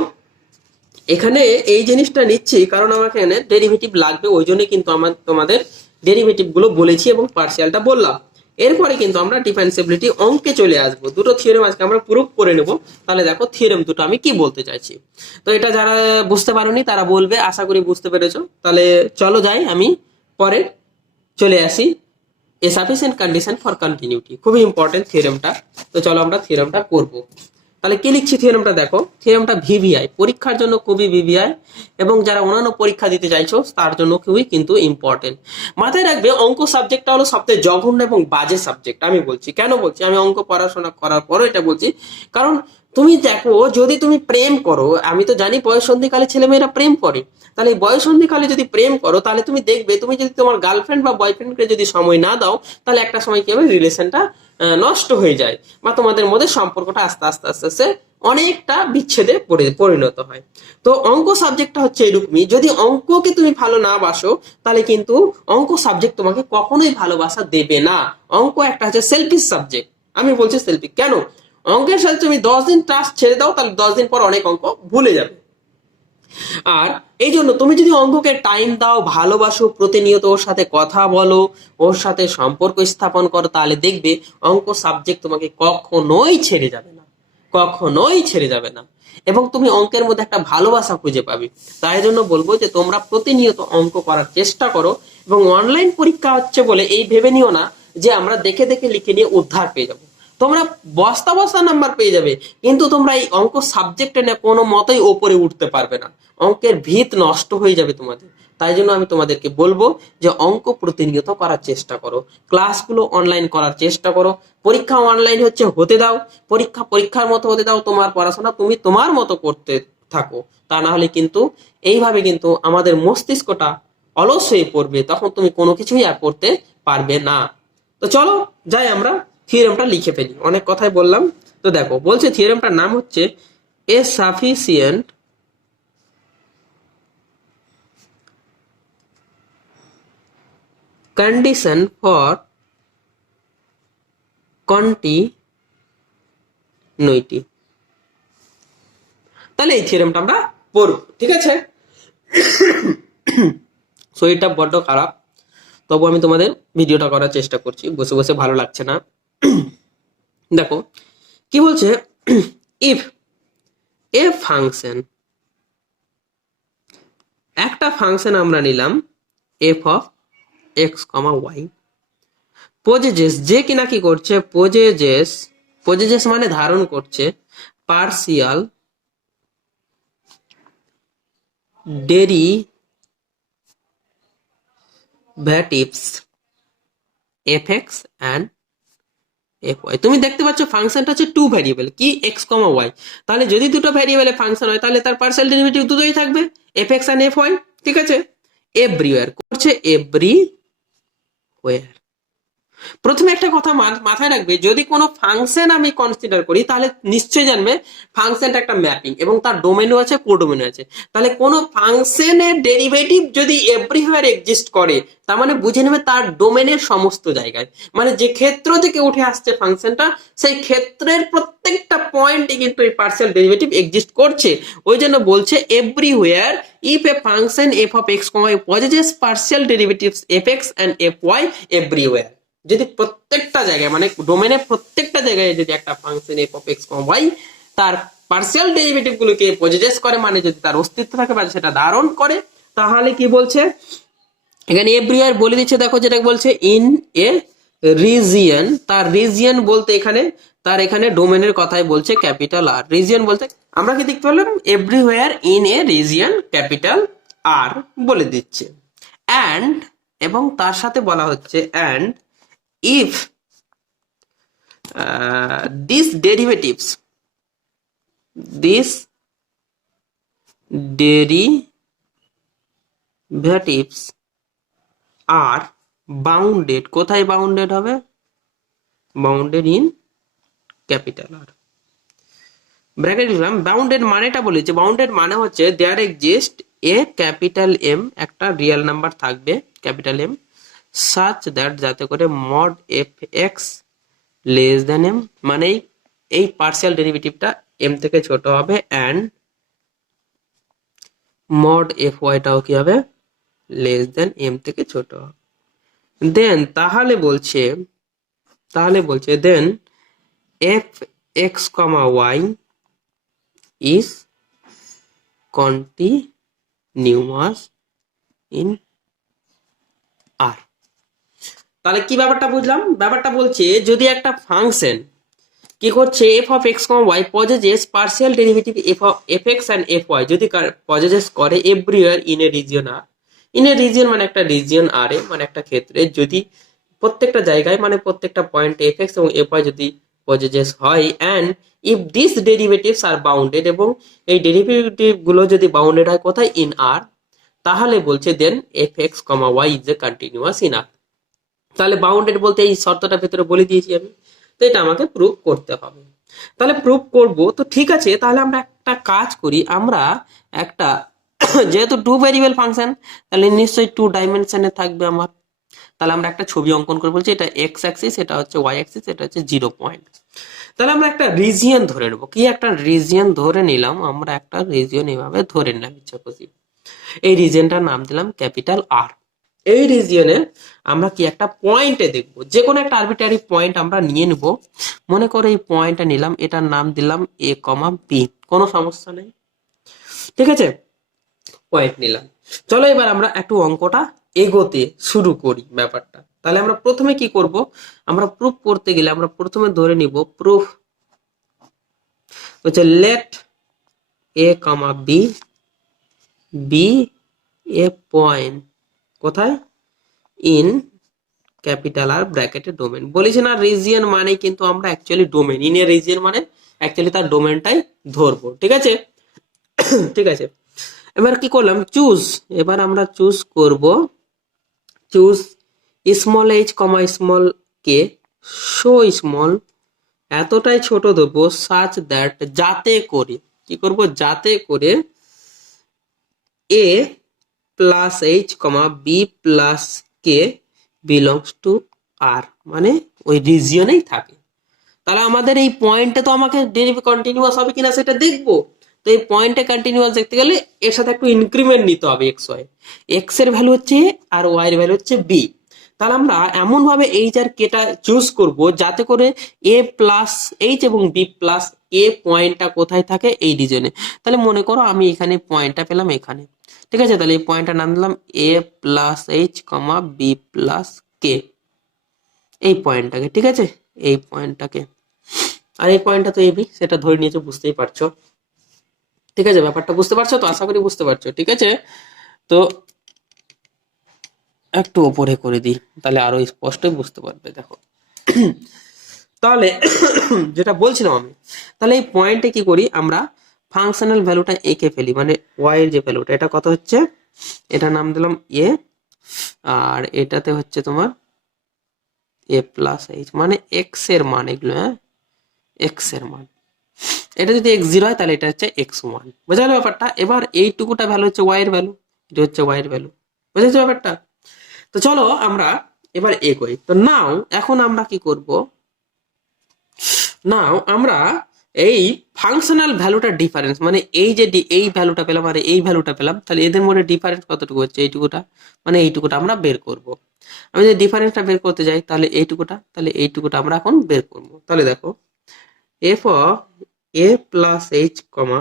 এখানে এই জিনিসটা নিচ্ছি কারণ আমার এখানে ডেরিভেটিভ লাগবে, ওই জন্য কিন্তু আমার তোমাদের ডেরিভেটিভ গুলো বলেছি এবং পার্সিয়ালটা বললাম। এরপরে কিন্তু আমরা ডিফারেন্সিবিলিটি অঙ্কে চলে আসবো। দুটো থিওরেম আজকে আমরা প্রুফ করে নেব। তাহলে দেখো থিওরেম দুটো আমি কি বলতে চাইছি। তো এটা যারা বুঝতে পারোনি তারা বলবে, আশা করি বুঝতে পেরেছো। তাহলে চলো যাই, আমি পরে চলে আসি। এ সাফিসিয়েন্ট কন্ডিশন ফর কন্টিনিউটি, খুবই ইম্পর্টেন্ট থিওরেমটা। তো চলো আমরা থিওরেমটা করব। তাহলে কি লিখছি থিওরেমটা দেখো। থিওরেমটা ভিভিআই, পরীক্ষার জন্য খুবই ভিভিআই, এবং যারা অন্যান্য পরীক্ষা দিতে চাইছো তার জন্য খুবই কিন্তু ইম্পর্টেন্ট। মাথায় রাখবে অঙ্ক সাবজেক্টটা হলো সবচেয়ে জঘন্য এবং বাজে সাবজেক্ট। আমি বলছি কেন বলছি, আমি অঙ্ক পড়াশোনা করার পরও এটা বলছি। কারণ তুমি দেখো, যদি তুমি প্রেম করো, আমি তো জানি বয়ঃসন্ধিকালে ছেলেমেয়েরা প্রেম করে, তাহলে এই বয়ঃসন্ধিকালে যদি প্রেম করো তাহলে তুমি দেখবে, তুমি যদি তোমার গার্লফ্রেন্ড বা বয়ফ্রেন্ডকে যদি সময় না দাও, তাহলে একটা সময় কি হবে, রিলেশনটা নষ্ট হয়ে যায়, বা তোমাদের মধ্যে সম্পর্কটা আস্তে আস্তে আস্তে আস্তে অনেকটা বিচ্ছেদে পরিণত হয়। তো অঙ্ক সাবজেক্টটা হচ্ছে এরকমই, যদি অঙ্ককে তুমি ভালো না বাসো তাহলে কিন্তু অঙ্ক সাবজেক্ট তোমাকে কখনোই ভালোবাসা দেবে না। অঙ্ক একটা হচ্ছে সেলফিশ সাবজেক্ট। আমি বলছি সেলফিশ কেন, অঙ্কের সাথে তুমি 10 দিন ক্লাস ছেড়ে দাও, তাহলে 10 দিন পর অনেক অঙ্ক ভুলে যাবে। আর এই জন্য তুমি যদি অঙ্ককে টাইম দাও, ভালোবাসো, প্রতিনিয়ত ওর সাথে কথা বলো, ওর সাথে সম্পর্ক স্থাপন করো, তাহলে দেখবে অঙ্ক সাবজেক্ট তোমাকে কখনোই ছেড়ে যাবে না, কখনোই ছেড়ে যাবে না, এবং তুমি অঙ্কের মধ্যে একটা ভালোবাসা খুঁজে পাবে। তাই জন্য বলবো যে তোমরা প্রতিনিয়ত অঙ্ক করার চেষ্টা করো, এবং অনলাইন পরীক্ষা হচ্ছে বলে এই ভেবে নিও না যে আমরা দেখে দেখে লিখে নিয়ে উদ্ধার পেয়ে যাবো। তোমরা বস্তা বস্তা নাম্বার পেয়ে যাবে, কিন্তু তোমরা এই অঙ্ক সাবজেক্টে না কোনো মতেই ওপরে উঠতে পারবে না, অঙ্কের ভিত নষ্ট হয়ে যাবে তোমাদের। তাই জন্য আমি তোমাদেরকে বলবো যে অঙ্ক প্রতিনিয়ত করার চেষ্টা করো, ক্লাসগুলো অনলাইন করার চেষ্টা করো, পরীক্ষা অনলাইন হচ্ছে হতে দাও, পরীক্ষা পরীক্ষার মতো হতে দাও, তোমার পড়াশোনা তুমি তোমার মতো করতে থাকো। তা না হলে কিন্তু এইভাবে কিন্তু আমাদের মস্তিষ্কটা অলস হয়ে পড়বে, তখন তুমি কোনো কিছুই আর করতে পারবে না। তো চলো যাই আমরা থিওরেমটা লিখে ফেলি, অনেক কথাই বললাম। তো দেখো বলছে থিওরেমটার নাম হচ্ছে এ সাফিসিয়েন্ট কন্ডিশন ফর কন্টিনিউটি। তাহলে এই থিওরেমটা আমরা পড়ব, ঠিক আছে। শরীরটা বড্ড খারাপ, তবু আমি তোমাদের ভিডিওটা করার চেষ্টা করছি, বসে বসে ভালো লাগছে না। দেখো কি বলছে, ইফ এ ফাংশন, একটা ফাংশন আমরা নিলাম f of x comma y, possesses, যে কিনা কি করছে, পজেজেস, পজেজেস মানে ধারণ করছে, partial derivatives f x and f y. তুমি দেখতে পাচ্ছ ফাংশনটা হচ্ছে টু ভ্যারিয়েবল, কি এক্স কমা ওয়াই। তাহলে যদি দুটো ভ্যারিয়েবলের ফাংশন হয় তাহলে তার পার্সিয়াল ডেরিভেটিভ দুটোই থাকবে, f x and f y, ঠিক আছে। এভরিওয়্যার করছে, এভরিওয়্যার। প্রথমে একটা কথা মাথায় রাখবে, যদি কোনো ফাংশন আমি কনসিডার করি তাহলে নিশ্চয়ই জানবে ফাংশনটা একটা ম্যাপিং, এবং তার ডোমেনও আছে, কোডোমেনও আছে। তাহলে কোনো ফাংশনের ডেরিভেটিভ যদি এভরিওয়্যার এক্সিস্ট করে, তার মানে বুঝে নেবে তার ডোমেনের সমস্ত জায়গায়, মানে যে ক্ষেত্র থেকে উঠে আসছে ফাংশনটা, সেই ক্ষেত্রের প্রত্যেকটা পয়েন্টে কিন্তু এই পার্সিয়াল ডেরিভেটিভ এক্সিস্ট করছে। ওই জন্য বলছে everywhere if a function f of x comma y possesses partial derivatives f x and f y everywhere. যদি প্রত্যেকটা জায়গায়, মানে ডোমেনের প্রত্যেকটা জায়গায় যদি একটা function f of x comma y তার পার্সিয়াল ডেরিভেটিভ গুলোকে পজেসেস করে, মানে যদি তার অস্তিত্ব থাকে বা সেটা ধারণ করে, তাহলে কি বলছে এখানে এভরিওয়্যার বলে দিচ্ছে। দেখো যেটা বলছে ইন এ রিজিয়ন, তার রিজিয়ন বলতে এখানে তার এখানে ডোমেনের কথাই বলছে, ক্যাপিটাল আর। রিজিয়ন বলতে আমরা কি দেখতে পেলাম, everywhere in a region, capital R বলে দিচ্ছে। অ্যান্ড, এবং তার সাথে বলা হচ্ছে and if these derivatives are bounded, কোথায় বাউন্ডেড হবে, bounded in capital R. Bracket লিখলাম। বাউন্ডেড মানেটা বলেছে, বাউন্ডেড মানে হচ্ছে there exist a capital M, একটা রিয়েল নাম্বার থাকবে ক্যাপিটাল এম, such that, যাতে করে mod F x less than M, মানে এই পার্সিয়াল ডেরিভেটিভটা এম থেকে ছোট হবে, অ্যান্ড মড এফ ওয়াইটাও কি হবে, লেস দেন এম থেকে ছোট হবে। দেন তাহলে বলছে তাহলে বলছে then f x comma y is continuous in R. তাহলে কি ব্যাপারটা বুঝলাম? ব্যাপারটা বলছে যদি একটা ফাংশন কি করছে f of x comma y possesses partial derivative f x and f y যদি পজেসেস করে everywhere in a region R. In a region মানে একটা রিজিয়ন আর এ, মানে একটা ক্ষেত্রে যদি প্রত্যেকটা জায়গায় মানে প্রত্যেকটা পয়েন্টে এফ এক্স এবং এফ ওয়াই যদি পজেসেস হয়, and if this derivatives are bounded, এবং এই ডেরিভেটিভ গুলো যদি বাউন্ডেড হয় কোথায়? In R. তাহলে বলছে then f x comma y is a continuous in R. তাহলে বাউন্ডেড বলতে এই শর্তটা ভেতরে বলে দিয়েছি আমি, তো এটা আমাকে প্রুভ করতে হবে। তাহলে প্রুভ করব তো ঠিক আছে, তাহলে আমরা একটা কাজ করি, আমরা একটা যেহেতু টু ভেরিয়েবল ফাংশন তাহলে নিশ্চয়ই টু ডাইমেনশনে থাকবে আমার। তাহলে আমরা একটা ছবি অঙ্কন করে বলছি এটা এক্স অ্যাক্সিস, এটা হচ্ছে ওয়াই অ্যাক্সিস, এটা হচ্ছে 0 পয়েন্ট। তাহলে আমরা একটা রিজিয়ন ধরে নেবো। কি একটা রিজিয়ন ধরে নিলাম? আমরা একটা রিজিয়ন এভাবে ধরে নিলাম ইচ্ছা খুশি। এই রিজিয়নটার নাম দিলাম ক্যাপিটাল আর। এই রিজিয়নে আমরা কি একটা পয়েন্টে দেখব, যে কোনো একটা আরবিটারি পয়েন্ট আমরা নিয়ে নেব। মনে করে এই পয়েন্টটা নিলাম, এটার নাম দিলাম এ কমা বি, কোনো সমস্যা নেই, ঠিক আছে? পয়েন্ট নিলাম। চলো এবার আমরা একটু অঙ্কটা এগোতে শুরু করি ব্যাপারটা। তাহলে আমরা প্রথমে কি করব? আমরা প্রুফ করতে গেলে আমরা প্রথমে ধরে নিব প্রুফ হচ্ছে let a comma b be a point কোথায়? ইন ক্যাপিটাল আর ব্র্যাকেটে ডোমেন। বলেছি না রিজিয়ন মানে কিন্তু আমরা actually domain, in a region মানে অ্যাকচুয়ালি তার ডোমেনটাই ধরবো, ঠিক আছে? ঠিক আছে, এবার কি করলাম? চুজ। এবার আমরা চুজ করব, চুজ স্মল এইচ কমা স্মল কে সো স্মল, এতটাই ছোট ধরবো সাচ দ্যাট, যাতে করে কি করব? যাতে করে a plus H comma B plus k belongs to R, মানে ওই রিজিয়নেই থাকে। তাহলে আমাদের এই পয়েন্টে তো আমাকে ডেরিভেটিভ কন্টিনিউয়াস হবে কিনা সেটা দেখবো। তো এই পয়েন্টে কন্টিনিউয়াস দেখতে গেলে এর সাথে একটু ইনক্রিমেন্ট নিতে হবে এক্স ওয়াই। এক্স এর ভ্যালু হচ্ছে এ আর ওয়াই এর ভ্যালু হচ্ছে বি। তাহলে আমরা এমন ভাবে এইচ আর কেটা চুজ করব যাতে করে এ প্লাস এইচ এবং বি প্লাস এ পয়েন্টটা কোথায় থাকে? এই রিজনে। তাহলে মনে করো আমি এখানে পয়েন্টটা পেলাম এখানে, ঠিক আছে? তাহলে এই পয়েন্টটার নাম দিলাম এ plus H comma B plus কে, এই পয়েন্টটাকে, ঠিক আছে? এই পয়েন্টটাকে, আর এই পয়েন্টটা তো এবি, সেটা ধরে নিয়েছো, বুঝতেই পারছো, ঠিক আছে? ব্যাপারটা বুঝতে পারছো তো? আশা করি বুঝতে পারছো, ঠিক আছে? তো একটু ওপরে করে দিই, তাহলে আরো স্পষ্টই বুঝতে পারবে। দেখো তাহলে যেটা বলছিলাম আমি, তাহলে এই পয়েন্টে কি করি আমরা? ফাংশনাল ভ্যালুটা একে ফেলি, মানে ওয়াই এর যে ভ্যালুটা, এটা কত হচ্ছে? এটা নাম দিলাম এ, আর এটাতে হচ্ছে তোমার এ প্লাস এইচ, মানে এক্স এর মান এগুলো, হ্যাঁ এক্স এর মান। এটা যদি এক্স জিরো হয় তাহলে এটা হচ্ছে এক্স ওয়ান। বোঝা গেল ব্যাপারটা? এবার এইটুকুটা ভ্যালু হচ্ছে ওয়াই এর ভ্যালু, এটা হচ্ছে ওয়াই এর ভ্যালু। বুঝেছো ব্যাপারটা? তো চলো আমরা এবার এগোই। তো নাও এখন আমরা কি করব? নাও আমরা এই ফাংশনাল ভ্যালুটার ডিফারেন্স, মানে এই যে এই ভ্যালুটা পেলাম আর এই ভ্যালুটা পেলাম, তাহলে এদের মধ্যে ডিফারেন্স কতটুকু হচ্ছে? এইটুকুটা, মানে এইটুকুটা আমরা বের করব। আমি যদি ডিফারেন্সটা বের করতে যাই তাহলে এইটুকুটা, তাহলে এইটুকুটা আমরা এখন বের করব। তাহলে দেখো F of A plus H comma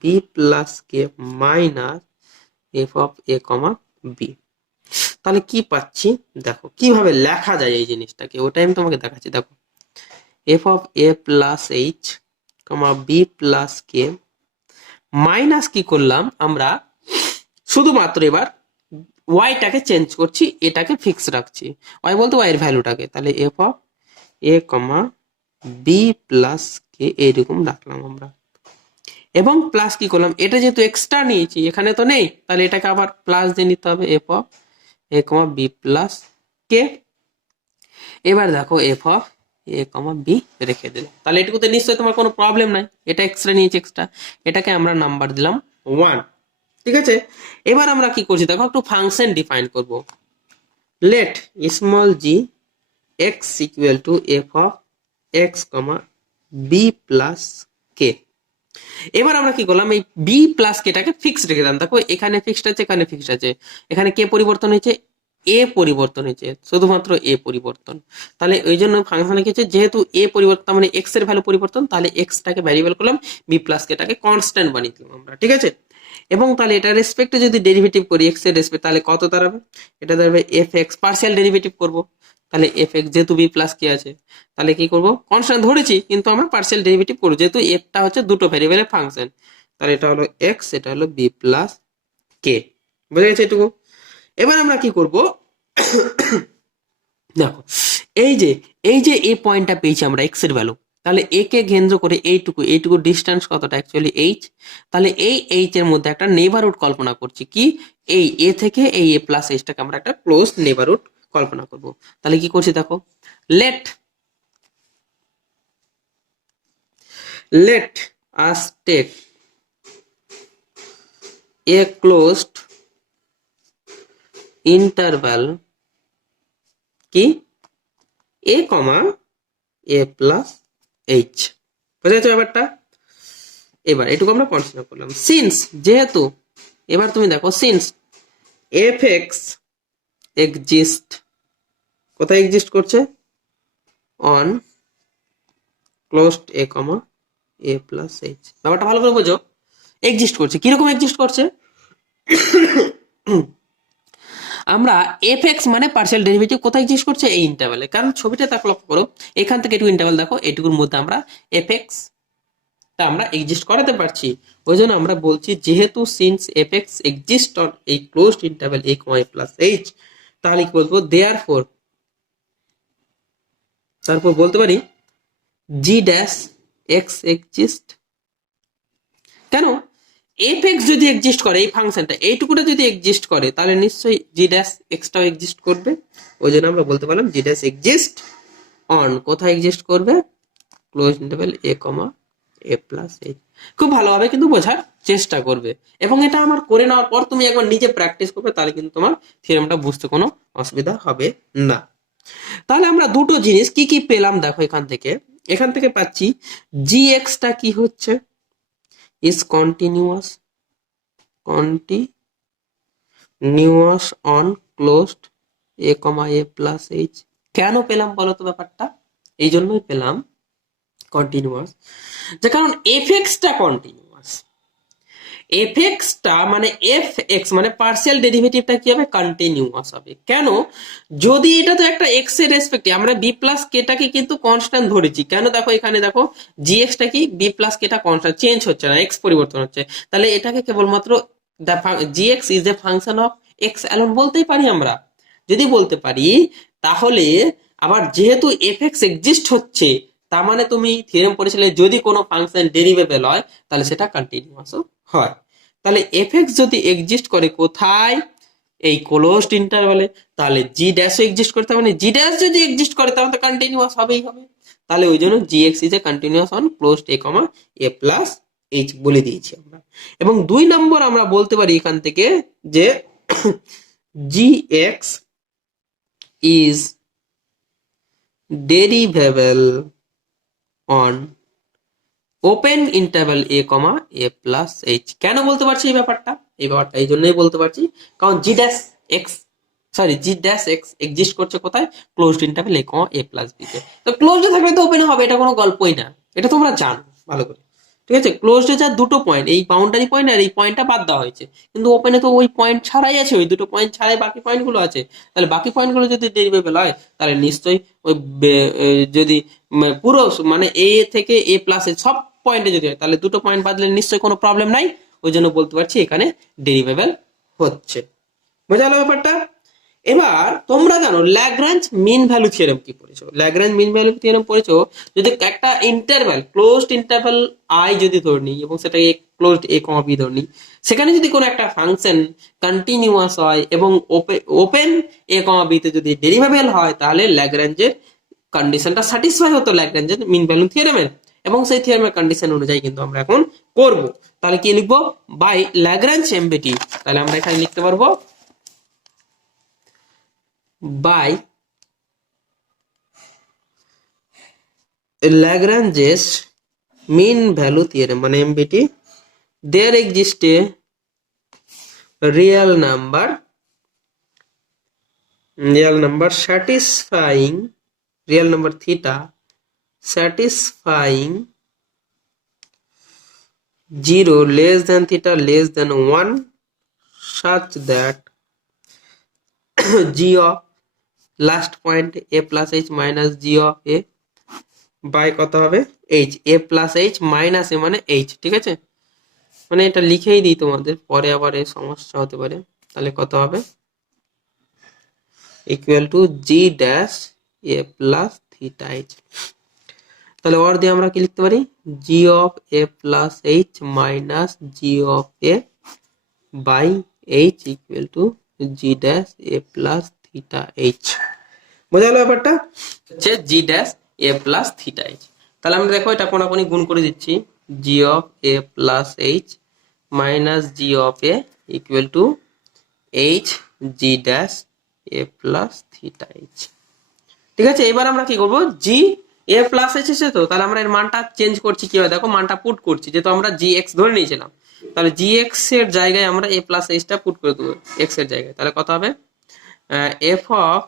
B plus K minus F of A comma b. তাহলে কি পাচ্ছি? দেখো কিভাবে লেখা যায় এই জিনিসটাকে, ওটাই আমি তোমাকে দেখাচ্ছি। দেখো F of A plus H comma B plus K minus কি করলাম আমরা? শুধুমাত্র এবার ওয়াইটাকে চেঞ্জ করছি, এটাকে ফিক্স রাখছি, ওয়াই বলতে ওয়াই এর ভ্যালুটাকে। তাহলে F of A comma B plus k এইরকম রাখলাম আমরা, এবং প্লাস কি করলাম? এটা যেহেতু এক্সট্রা নিয়েছি এখানে তো নেই, তাহলে এটাকে আবার প্লাস দিয়ে নিতে হবে, F of A comma B plus k. এবার দেখো F of A comma b রেখে দিলাম, তাহলে এটুকুতে নিশ্চয়ই তোমার কোনো প্রবলেম নাই। এটা এক্সট্রা নিয়েছি, এক্সট্রা, এটাকে আমরা নাম্বার দিলাম 1, ঠিক আছে? এবার আমরা কি করছি দেখো, একটু ফাংশন ডিফাইন করব। Let small g x equal to f of x comma B plus k. এবার আমরা কি করলাম? এই বি প্লাস কেটাকে ফিক্সড রেখে দিলাম। দেখো এখানে ফিক্সড আছে, এখানে ফিক্সড আছে, এখানে কে পরিবর্তন হয়েছে? এ পরিবর্তন হয়েছে, শুধুমাত্র এ পরিবর্তন। তাহলে ওই জন্য ফাংশনে কি হচ্ছে, যেহেতু এ পরিবর্তন মানে এক্স এর ভ্যালু পরিবর্তন, তাহলে এক্সটাকে ভ্যারিয়েবল করলাম, বি প্লাস কেটাকে কনস্ট্যান্ট বানিয়ে দিলাম আমরা, ঠিক আছে। এবং তাহলে এটা রেসপেক্টে যদি ডেরিভেটিভ করি এক্স এর রেসপেক্ট, তাহলে কত দাঁড়াবে, এটা দাঁড়াবে এফ এক্স, পার্সিয়াল ডেরিভেটিভ করবো, তাহলে এফ এক্স যেহেতু বি প্লাস কে আছে, তাহলে কি করবো, কনস্ট্যান্ট ধরেছি কিন্তু আমরা পার্সিয়াল ডেরিভেটিভ করবো, যেহেতু এফটা হচ্ছে দুটো ভ্যারিয়েবলের ফাংশন, তাহলে এটা হলো এক্স, এটা হলো বি প্লাস কে। বুঝে গেছে এটুকু? এবার আমরা কি করব, দেখো এই যে এই পয়েন্টটা পেয়েছি আমরা এক্স এর ভ্যালু, তাহলে এ কে কেন্দ্র করে এইটুকু ডিস্টেন্স কতটা, অ্যাকচুয়ালি এইচ। তাহলে এই এইচ এর মধ্যে একটা নেইবারহুড কল্পনা করছি, কি এই এ থেকে এই এ প্লাস এইচটাকে আমরা একটা ক্লোজ নেইবারহুড কল্পনা করব। তাহলে কি করছি দেখো, let let us take a closed interval কি a comma A plus h. বুঝা যাচ্ছে ব্যাপারটা? এবার এটুকু আমরা কনসিডার করলাম, সিন্স যেহেতু, এবার তুমি দেখো সিন্স এফ এক্স এক্সিস্ট, কোথায় এক্সিস্ট করছে, on closed a comma A plus H. ব্যাপারটা ভালো করে বোঝো, এক্সিস্ট করছে, কিরকম এক্সিস্ট করছে, আমরা এফ এক্স মানে পার্সিয়াল ডেরিভেটিভ কোথায় এক্সিস্ট করছে, এই ইন্টারভ্যালে। কারণ ছবিটা তাকে লক্ষ্য করো, এখান থেকে এটুকু ইন্টারভ্যাল দেখো, এটুকুর মধ্যে আমরা এফ এক্স তা আমরা এক্সিস্ট করাতে পারছি। ওই জন্য আমরা বলছি যেহেতু since F x exist on এই ক্লোজড ইন্টারভ্যাল এ কমা এ প্লাস এইচ, তাহলে কি বলবো, দেয়ারফর, তারপর বলতে পারি জি ড্যাশ এক্স এক্সিস্ট। কেন, এফ এক্স যদি এক্সিস্ট করে, এই ফাংশনটা এইটুকুটা যদি এক্সিস্ট করে, তাহলে নিশ্চয়ই জি ড্যাশ এক্সটাও এক্সিস্ট করবে। ওই জন্য আমরা বলতে পারলাম জি ড্যাশ এক্সিস্ট অন, কোথায় এক্সিস্ট করবে, ক্লোজ ইন্টারভ্যাল এ কমা এ প্লাস এইচ। খুব ভালোভাবে কিন্তু বোঝার চেষ্টা করবে, এবং এটা আমার করে নেওয়ার পর তুমি একবার নিজে প্র্যাকটিস করবে, তাহলে কিন্তু তোমার থিওরেমটা বুঝতে কোনো অসুবিধা হবে না। তাহলে আমরা দুটো জিনিস কি কি পেলাম দেখো, এখান থেকে পাচ্ছি জি এক্সটা কি হচ্ছে, is continuous on closed a comma A plus h. কেন পেলাম বলো তো ব্যাপারটা, এই জন্যই পেলাম কন্টিনিউয়াস, যে কারণ F extra continuous, F extra মানে এফ এক্স মানে পার্সিয়াল ডেরিভেটিভটা কি হবে, কন্টিনিউয়াস হবে। কেন, যদি এটা তো একটা এক্স এর রেসপেক্টে, আমরা বি প্লাস কেটাকে কিন্তু কনস্ট্যান্ট ধরেছি, কেন দেখো এখানে দেখো জি এক্সটা কি বি প্লাস কেটা কনস্ট্যান্ট, চেঞ্জ হচ্ছে না, এক্স পরিবর্তন হচ্ছে, তাহলে এটাকে কেবলমাত্র g x is a function of x alone বলতেই পারি আমরা। যদি বলতে পারি, তাহলে আবার যেহেতু এফ এক্স এক্সিস্ট হচ্ছে, তার মানে তুমি থিওরেম পড়েছিলে যদি কোনো ফাংশন ডেরিভেবল হয় তাহলে সেটা কন্টিনিউয়াসও হয়। তাহলে এফ এক্স যদি এক্সিস্ট করে কোথায়, এই ক্লোজড ইন্টারভ্যালে, তাহলে জি ড্যাশও এক্সিস্ট করতে, মানে জি ড্যাশ যদি এক্সিস্ট করে তাহলে তো কন্টিনিউয়াস হবেই হবে। তাহলে ওই জন্য g x is a continuous on closed a comma A plus h বলে দিয়েছি আমরা। এবং 2 নম্বর আমরা বলতে পারি এখান থেকে যে g x is derivable on open interval A comma A plus h. কেন বলতে পারছি এই ব্যাপারটা এই জন্যই বলতে পারছি, কারণ জি dash x g dash x exist করছে কোথায়, ক্লোজড ইন্টারভ্যাল এ কমা এ প্লাস বি তে। তো ক্লোজড থাকলে তো ওপেন হবে, এটা কোনো গল্পই না, এটা তোমরা জানো ভালো করে, ঠিক আছে। ক্লোজড যা দুটো পয়েন্ট, এই বাউন্ডারি পয়েন্ট আর এই পয়েন্টটা বাদ দেওয়া হয়েছে, কিন্তু ওপেনে তো ওই পয়েন্ট ছাড়াই আছে, ওই দুটো পয়েন্ট ছাড়াই বাকি পয়েন্টগুলো আছে। তাহলে বাকি পয়েন্টগুলো যদি ডেরিভেবল হয়, তাহলে নিশ্চয়ই ওই যদি পুরো মানে এ থেকে এ প্লাস সব পয়েন্টে যদি হয়, তাহলে দুটো পয়েন্ট বাদলে নিশ্চয়ই কোনো প্রবলেম নাই। ওই জন্য বলতে পারছি এখানে ডেরিভেবল হচ্ছে। বোঝা গেল ব্যাপারটা? এবার তোমরা জানো ল্যাগ্রাঞ্জ মিন ভ্যালু থিওরেম কি পড়েছো, ল্যাগ্রাঞ্জ মিন ভ্যালু থিওরেম পড়েছো, যদি একটা ইন্টারভ্যাল ক্লোজড ইন্টারভ্যাল আই যদি ধরে নিই এবং সেটাকে ক্লোজড এ কমা বি ধরে নিই, সেখানে যদি কোনো একটা ফাংশন কন্টিনিউয়াস হয় এবং ওপেন এ কমা বি তে যদি ডেরিভেবল হয়, তাহলে ল্যাগ্রাঞ্জের কন্ডিশনটা স্যাটিসফাই হতো ল্যাগ্রাঞ্জের মিন ভ্যালু থিওরেমের, এবং সেই থিওরেমের কন্ডিশন অনুযায়ী কিন্তু আমরা এখন করব। তাহলে কি লিখবো, বাই ল্যাগ্রাঞ্জ এমবিটি, তাহলে আমরা এখানে লিখতে পারবো by Lagrange's mean value theorem মানে MVT, there exists a real number real number real number theta satisfying 0 less than theta less than 1 such that g of last point a plus h minus g of a by কত হবে h a plus h minus a মানে h, ঠিক আছে? মানে এটা লিখেই দিই তোমাদের, পরে আবার এই সমস্যা হতে পারে। তাহলে কত হবে equal to g dash a plus theta h. তাহলে ওর দিয়ে আমরা কি লিখতে পারি, g of A plus h minus g of a by h equal to g dash a plus theta h. বোঝা গেল ব্যাপারটা? হচ্ছে g dash a plus theta h. তাহলে আমরা দেখো এটা কোনাকুনি গুণ করে দিচ্ছি, g of A plus h minus g of a equal to h g dash a plus theta H. ঠিক আছে, এবার আমরা কি করবো, জি এ প্লাস এসেছে তো, তাহলে আমরা এর মানটা চেঞ্জ করছি কিভাবে, দেখো মানটা পুট করছি, যেহেতু আমরা জি এক্স ধরে নিয়েছিলাম, তাহলে জি এক্স এর জায়গায় আমরা এ প্লাস এইচটা পুট করে দেবো এক্স এর জায়গায়। তাহলে কত হবে, F of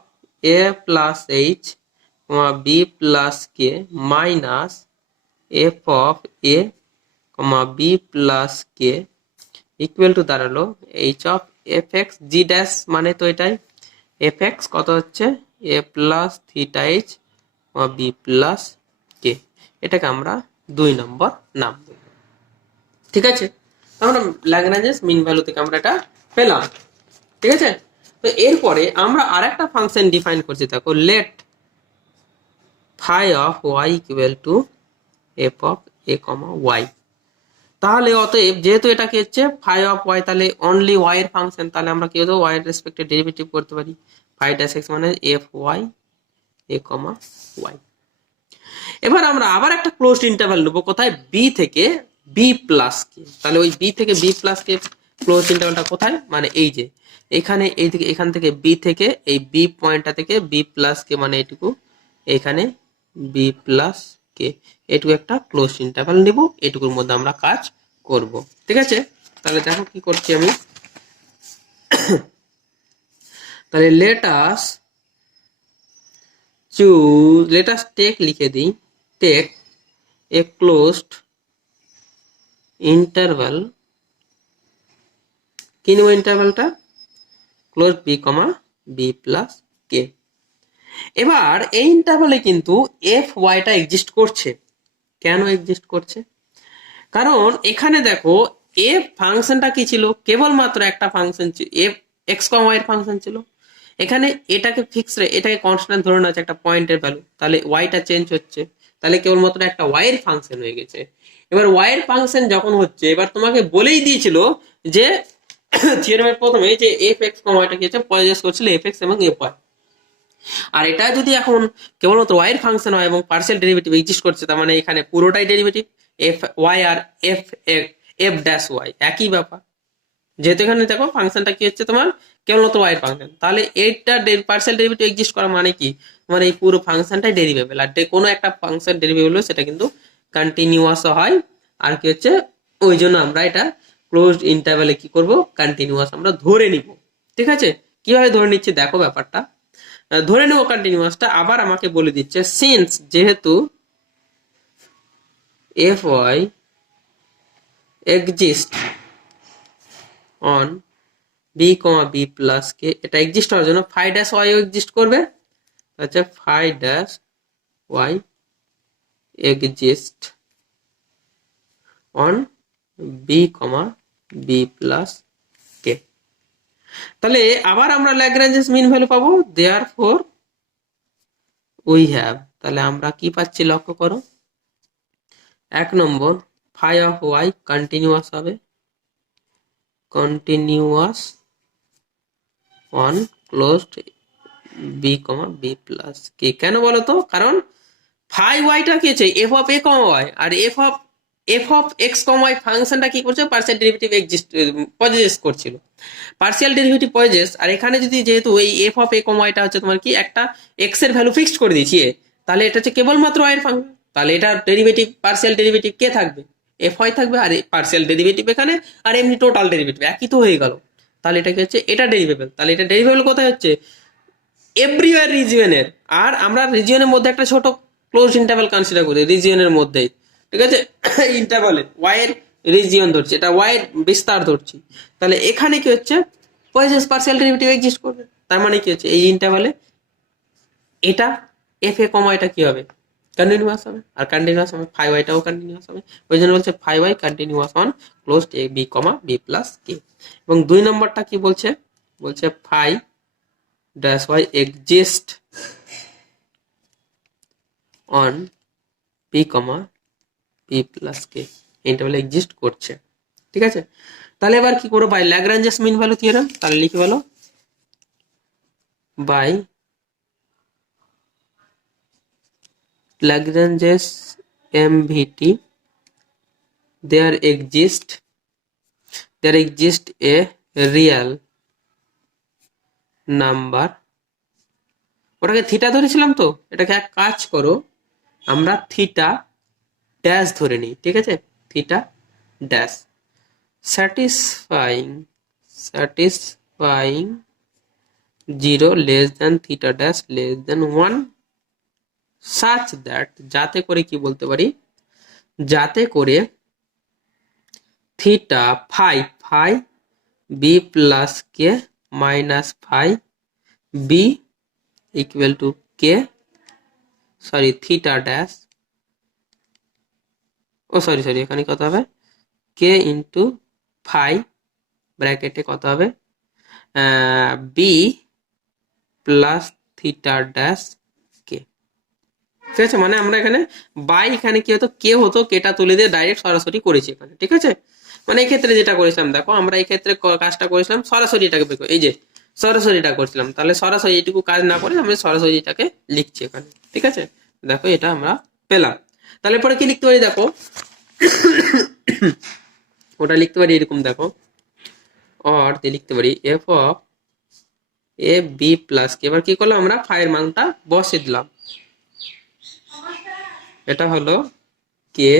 A plus H B plus K minus F of A B plus k equal to দাঁড়ালো h of f x g dash মানে তো এটাই, এফ এক্স কত হচ্ছে a plus theta h B plus k, এটাকে আমরা 2 নম্বর নাম দেব। ঠিক আছে, আমরা ল্যাগ্রাঞ্জেস মিন ভ্যালু থেকে আমরা এটা পেলাম। ঠিক আছে, তো এরপরে আমরা আরেকটা ফাংশন ডিফাইন করছি, দেখো let phi of y equal to f of A comma y. তাহলে অতএব যেহেতু এটা কি হচ্ছে ফাই অফ ওয়াই, তাহলে অনলি ওয়াই এর ফাংশন, তাহলে আমরা কি হতো ওয়াই এর রেসপেক্টে ডেরিভেটিভ করতে পারি, ফাই ড্যাশ এক্স মানে F Y A comma Y. এবার আমরা আবার একটা ক্লোজড ইন্টারভ্যাল নেবো, কোথায়, বি থেকে বি প্লাস কে। তাহলে ওই বি থেকে বি প্লাস কে ক্লোজড ইন্টারভ্যালটা কোথায়, মানে এই যে এখানে, এই থেকে এখান থেকে বি থেকে এই বি পয়েন্টটা থেকে বি প্লাস কে মানে এইটুকু, এখানে বি প্লাস কে, এটুকু একটা ক্লোজড ইন্টারভ্যাল নিব, এটুকুর মধ্যে আমরা কাজ করব। ঠিক আছে, তাহলে দেখো কি করছি আমি, তাহলে লেট আস টেক লিখে দিই, টেক এ ক্লোজড ইন্টারভ্যাল, কি নেব ইন্টারভ্যালটা, close B comma B plus k. এবার এই ইন্টারভ্যালে কিন্তু এফ ওয়াইটা এক্সিস্ট করছে। কেন এক্সিস্ট করছে, কারণ এখানে দেখো এফ ফাংশনটা কি ছিল, কেবলমাত্র একটা function, F x comma Y এর ফাংশন ছিল। এখানে এটাকে ফিক্স, এটাকে কনস্ট্যান্ট ধরে আছে একটা পয়েন্টের ভ্যালু, তাহলে ওয়াইটা চেঞ্জ হচ্ছে, তাহলে কেবলমাত্র একটা ওয়াই এর ফাংশন হয়ে গেছে। এবার ওয়াই এর ফাংশন যখন হচ্ছে, এবার তোমাকে বলেই দিয়েছিল যে থিওরেমের প্রথমে যে এফ এক্স কম ওয়াইটা কি হচ্ছে পজেস করছিল এফ এক্স এবং এফ ওয়াই। আর এটা যদি এখন কেবলমাত্র ওয়াই এর ফাংশন হয় এবং পার্সিয়াল ডেরিভেটিভ এক্সিস্ট করছে, তার মানে এখানে পুরোটাই ডেরিভেটিভ, এফ ওয়াই আর এফ এফ ড্যাশ ওয়াই একই ব্যাপার। যেহেতু এখানে দেখো ফাংশনটা কি হচ্ছে তোমার কেবলমাত্র ওয়াই এর ফাংশন, তাহলে এইটা পার্সিয়াল ডেরিভেটিভ এক্সিস্ট করা মানে কি, তোমার এই পুরো ফাংশনটাই ডেরিভেবল, আর কোনো একটা ফাংশন ডেরিভেবল সেটা কিন্তু কন্টিনিউয়াস হয়। আর কি হচ্ছে, ওই জন্য আমরা এটা ক্লোজড ইন্টারভ্যালে কি করব, কন্টিনিউয়াস আমরা ধরে নিব। ঠিক আছে, কিভাবে ধরে নিচ্ছি দেখো ব্যাপারটা, ধরে নেব কন্টিনিউয়াসটা, আবার আমাকে বলে দিচ্ছে সিন্স যেহেতু f y exist on b comma B plus কে, এটা এক্সিস্ট হওয়ার জন্য ফাই ড্যাশ ওয়াইও এক্সিস্ট করবে, আচ্ছা phi dash y exist on b comma B plus k. তাহলে আবার আমরা ল্যাগ্রাঞ্জেস মিন ভ্যালু পাবো, দেয়ারফর উই হ্যাভ, তাহলে আমরা কি পাচ্ছি লক্ষ্য করো, 1 number phi of y continuous হবে, continuous on closed b comma B plus k. কেন বলো তো, কারণ ফাই ওয়াইটা কি হচ্ছে F of A comma y, আর f of x comma y ফাংশনটা কি করছে পার্সিয়াল ডেরিভেটিভ এক্সিস্ট পজেস করছিল, পার্সিয়াল ডেরিভেটিভ পজেস। আর এখানে যদি যেহেতু এই এফ অফ এ কমা ওয়াইটা হচ্ছে তোমার কি একটা এক্স এর ভ্যালু ফিক্সড করে দিয়েছি, তাহলে এটা হচ্ছে কেবলমাত্র ওয়াই এর ফাংশন, তাহলে এটা ডেরিভেটিভ পার্সিয়াল ডেরিভেটিভ কে থাকবে, এফ ওয়াই থাকবে, আর পার্সিয়াল ডেরিভেটিভ এখানে, আর এমনি টোটাল ডেরিভেটিভ একই তো হয়ে গেল। তাহলে এটা কি হচ্ছে, এটা ডেরিভেবল, তাহলে এটা ডেরিভেবল কোথায় হচ্ছে, এভরিওয়ার রিজিয়নের, আর আমরা রিজিয়নের মধ্যে একটা ছোট ক্লোজ ইন্টারভ্যাল কনসিডার করি রিজিয়নের মধ্যেই, ঠিক আছে, ইন্টারভ্যালে ওয়াই এর রিজিয়ন ধরছি, এটা ওয়াই এর বিস্তার ধরছি, তাহলে এখানে কি হচ্ছে পজিটিভ পার্সিয়াল ডেরিভেটিভ এক্সিস্ট করবে, তার মানে কি হচ্ছে এই ইন্টারভ্যালে এটা এফ এ কমা এটা কি হবে কন্টিনিউয়াস হবে, আর কন্টিনিউয়াস হবে ফাই ওয়াইটাও কন্টিনিউয়াস হবে, ওই জন্য বলছে phi y continuous on closed a b comma B plus k. এবং 2 নম্বরটা কি বলছে, বলছে phi dash y exist on p comma p plus k, ইন্টারভ্যালে এক্সিস্ট করছে, ঠিক আছে। তাহলে এবার কি করবো by Lagrange's mean value theorem, তাহলে লিখে বলো by Lagrange's MVT there exists a real number, ওটাকে থিটা ধরেছিলাম, তো এটাকে এক কাজ করো আমরা থিটা ড্যাশ ধরে নিই, ঠিক আছে, theta dash satisfying 0 less than theta dash less than 1 such that, যাতে করে কি বলতে পারি, যাতে করে theta phi b plus K minus phi b equal to k, sorry theta dash, ও সরি এখানে কত হবে কে ইন্টু ফাই ব্র্যাকেটে কত হবে b plus theta dash k, ঠিক আছে। মানে আমরা এখানে বাই এখানে কি হতো কে হতো, কেটা তুলে দিয়ে ডাইরেক্ট সরাসরি করেছি এখানে, ঠিক আছে। মানে এই ক্ষেত্রে যেটা করেছিলাম দেখো, আমরা এই ক্ষেত্রে কাজটা করেছিলাম সরাসরি এটাকে বের করে, এই যে সরাসরি এটা করছিলাম, তাহলে সরাসরি এইটুকু কাজ না করে আমরা সরাসরি এটাকে লিখছি এখানে, ঠিক আছে। দেখো এটা আমরা পেলাম, তাহলে পরে কি লিখতে পারি দেখো, ওটা লিখতে পারি এরকম দেখো, অর লিখতে পারি f of A B plus k, এবার কি করলাম আমরা ফাই এর মানটা বসিয়ে দিলাম, এটা হলো k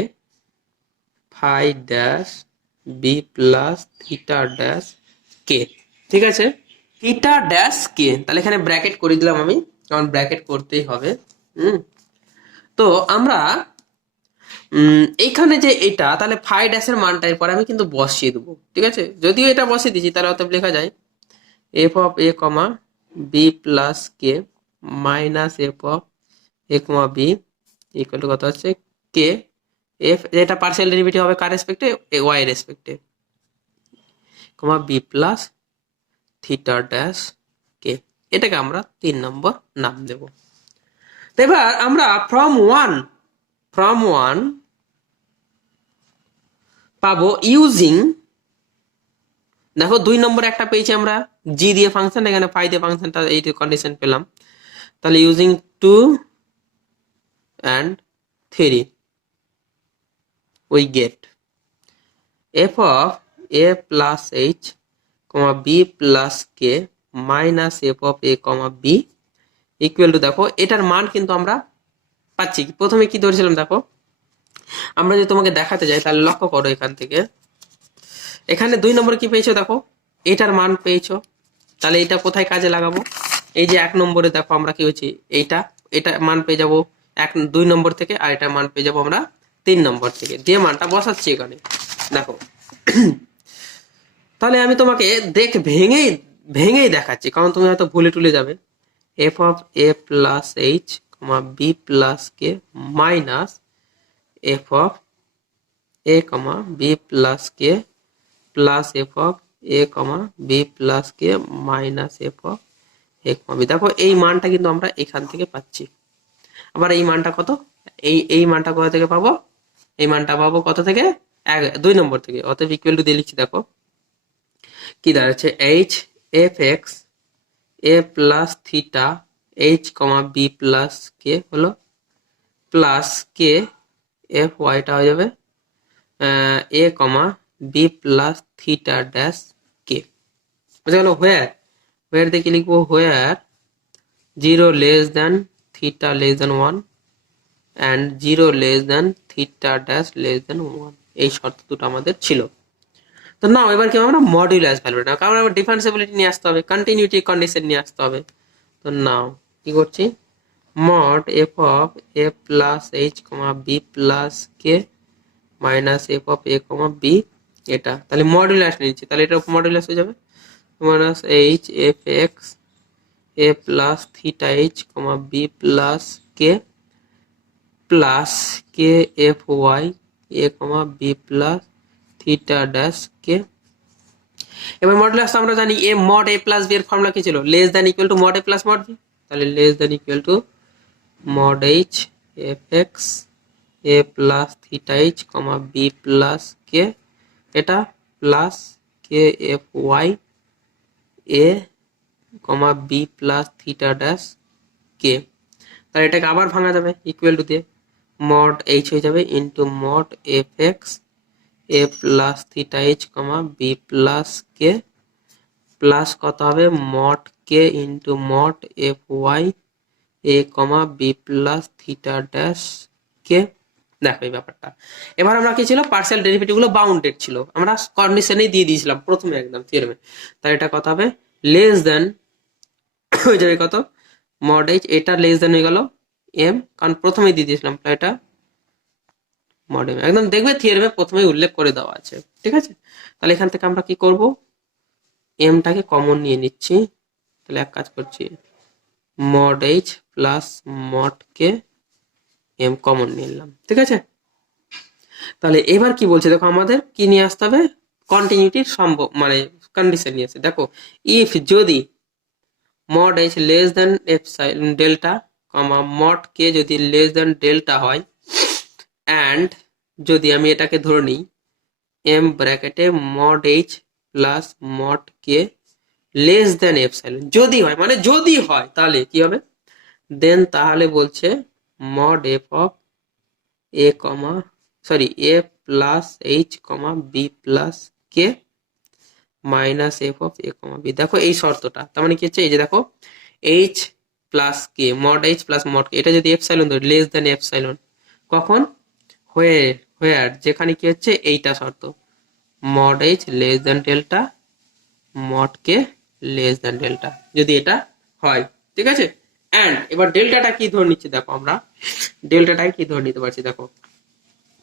phi dash b plus theta dash k, ঠিক আছে, থিটা ড্যাশ কে, তাহলে এখানে ব্র্যাকেট করে দিলাম আমি, কারণ ব্র্যাকেট করতেই হবে। তো আমরা এইখানে যে এটা, তাহলে ফাই ড্যাশের মানটা এরপর আমি কিন্তু বসিয়ে দেবো, ঠিক আছে, যদিও এটা বসিয়ে দিচ্ছি তাহলে অতএব লেখা যায় f of A comma B plus K minus F of A comma B equal to কত হচ্ছে কে এফ, যেটা পার্সিয়াল ডেরিভেটিভ হবে কার রেসপেক্টে, ওয়াই রেসপেক্টে, comma B plus theta dash k, এটাকে আমরা 3 নম্বর নাম দেব। এবার আমরা ফ্রম ওয়ান পাবো ইউজিং, দেখো 2 নম্বর একটা পেয়েছি আমরা জি দিয়ে ফাংশন, এখানে ফাই দিয়ে ফাংশনটা এই কন্ডিশন পেলাম, তাহলে using 2 and 3 we get f of a plus h comma b plus k minus f of a comma b equal to, দেখো এটার মান কিন্তু আমরা পাচ্ছি, প্রথমে কি ধরেছিলাম দেখো, আমরা যদি তোমাকে দেখাতে যাই তাহলে লক্ষ্য করো এখান থেকে, এখানে 2 নম্বরে কি পেয়েছো দেখো, এটার মান পেয়েছো, তাহলে এটা কোথায় কাজে লাগাবো, এই যে 1 নম্বরে দেখো আমরা কি হচ্ছে এটা মান পেয়ে যাবো 2 নম্বর থেকে, আর এটা মান পেয়ে যাবো আমরা 3 নম্বর থেকে, দিয়ে মানটা বসাচ্ছি এখানে দেখো। তাহলে আমি তোমাকে ভেঙেই দেখাচ্ছি, কারণ তুমি হয়তো ভুলে টুলে যাবে, f of A plus H comma B plus K minus F of A comma B plus K plus f of A comma B plus K minus F of A comma B, দেখো এই মানটা কিন্তু আমরা এখান থেকে পাচ্ছি। আবার এই মানটা কত, এই মানটা কোথা থেকে পাবো, এই মানটা পাবো কত থেকে, 2 নম্বর থেকে, অতএব ইকুয়াল টু দিয়ে লিখছি দেখো কি দাঁড়াচ্ছে এইচ এফ এক্স এ plus theta H comma B plus কে হলো প্লাস কে এফ ওয়াইটা হয়ে যাবে এ comma B plus theta dash কে, বুঝা গেল। হোয়ার দেখে লিখবো হোয়ার 0 less than theta less than 1 and 0 less than theta dash less than 1, এই শর্ত দুটো আমাদের ছিল। তো নাও এবার কি আমরা মডুলাস ভ্যালু না, কারণ আবার ডিফারেন্সিবিলিটি নিয়ে আসতে হবে, কন্টিনিউটি কন্ডিশন নিয়ে আসতে হবে, তো নাও কি করছি, mod f of A plus H comma B plus K minus F of A comma B, এটা তাহলে মডুলাস নিচ্ছি, তাহলে এটা মডুলাস হয়ে যাবে minus h F x A plus theta H comma B plus K plus K F Y A comma B plus theta dash k. এবার modulus আমরা জানি a mod a plus b এর formula কি ছিল, less than equal to mod a plus mod B, তাহলে less than equal to mod H F x A plus theta H comma B plus কে, এটা plus K F Y A comma B plus theta dash K. তাহলে এটাকে আবার ভাঙা যাবে equal to দিয়ে, mod H হয়ে যাবে ইন্টু মড এফ এক্স এ plus theta H comma B plus কে plus কত হবে mod K into mod F Y A comma B plus theta dash কে। দেখো এই ব্যাপারটা, এবার আমরা কি ছিল পার্সিয়াল ডেরিভেটিভ গুলো বাউন্ডেড ছিল, আমরা কন্ডিশনেই দিয়ে দিয়েছিলাম প্রথমে একদম থিওরেমে, তাহলে এটা কত হবে লেস দেন হয়ে যাবে কত মড এইচ, এটা লেস দেন হয়ে গেল এম, কারণ প্রথমেই দিয়ে দিয়েছিলাম, তাই এটা মড এম একদম দেখবে থিওরেমে প্রথমেই উল্লেখ করে দেওয়া আছে, ঠিক আছে। তাহলে এখান থেকে আমরা কি করব, এমটাকে কমন নিয়ে নিচ্ছি, তাহলে এক কাজ করছি mod H plus mod k M common নিয়ে নিলাম, ঠিক আছে। তাহলে এবার কি বলছে দেখো, আমাদের কি নিয়ে আসতে হবে, কন্টিনিউটির সম্ভব মানে কন্ডিশন নিয়ে আসে। দেখো ইফ যদি mod H less than epsilon delta comma mod K যদি লেস দেন ডেল্টা হয়, অ্যান্ড যদি আমি এটাকে ধরে নিই এম ব্র্যাকেটে mod H plus mod K less than epsilon, যদি হয় মানে যদি হয় তাহলে কি হবে, দেন তাহলে বলছে mod f of A comma sorry a plus H comma B plus K minus F of A comma B. দেখো এই শর্তটা, তার মানে কি হচ্ছে, এই যে দেখো এইচ প্লাস কে মড এইচ প্লাস মড কে, এটা যদি এপসাইলন ধরি লেস দেন এপসাইলন, কখন হোয়ার যেখানে কি হচ্ছে এইটা শর্ত, mod H less than delta mod K less than delta, যদি এটা হয়, ঠিক আছে। অ্যান্ড এবার ডেল্টাটা কি ধরে নিচ্ছি, দেখো আমরা ডেল্টাটাকে কি ধরে নিতে পারছি, দেখো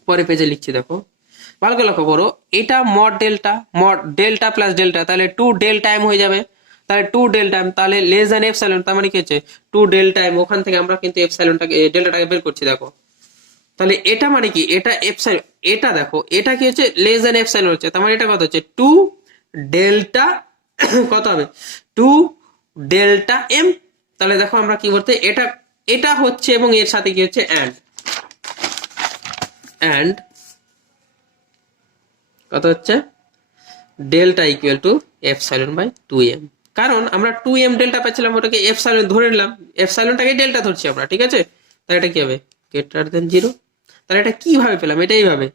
পরে পেজে লিখছি, দেখো ভালো করে লক্ষ্য করো, এটা মড ডেল্টা প্লাস ডেল্টা, তাহলে টু ডেল্টা এম হয়ে যাবে, তাহলে টু ডেল্টা এম, তাহলে লেস দেন এপসাইলন, তার মানে কি হচ্ছে টু ডেল্টা এম, ওখান থেকে আমরা কিন্তু এপসাইলনটাকে ডেল্টাটাকে বের করছি, দেখো তাহলে এটা মানে কি এটা এপসাইলন, এটা দেখো এটা কি হচ্ছে লেস দেন এপসাইলন হচ্ছে, তার মানে এটা কত হচ্ছে টু ডেল্টা কত হবে টু ডেল্টা এম। তাহলে দেখো আমরা কি বলতে, এটা এটা হচ্ছে এবং এর সাথে কি হচ্ছে অ্যান্ড কত হচ্ছে delta equal to epsilon by two M, কারণ আমরা টু এম ডেল্টা পাচ্ছিলাম, ওটাকে এপসাইলন ধরে নিলাম, এপসাইলনটাকে ডেল্টা ধরছি আমরা, ঠিক আছে। তাহলে এটা কি হবে গ্রেটার দেন জিরো, তাহলে এটা কিভাবে পেলাম, এটা এইভাবে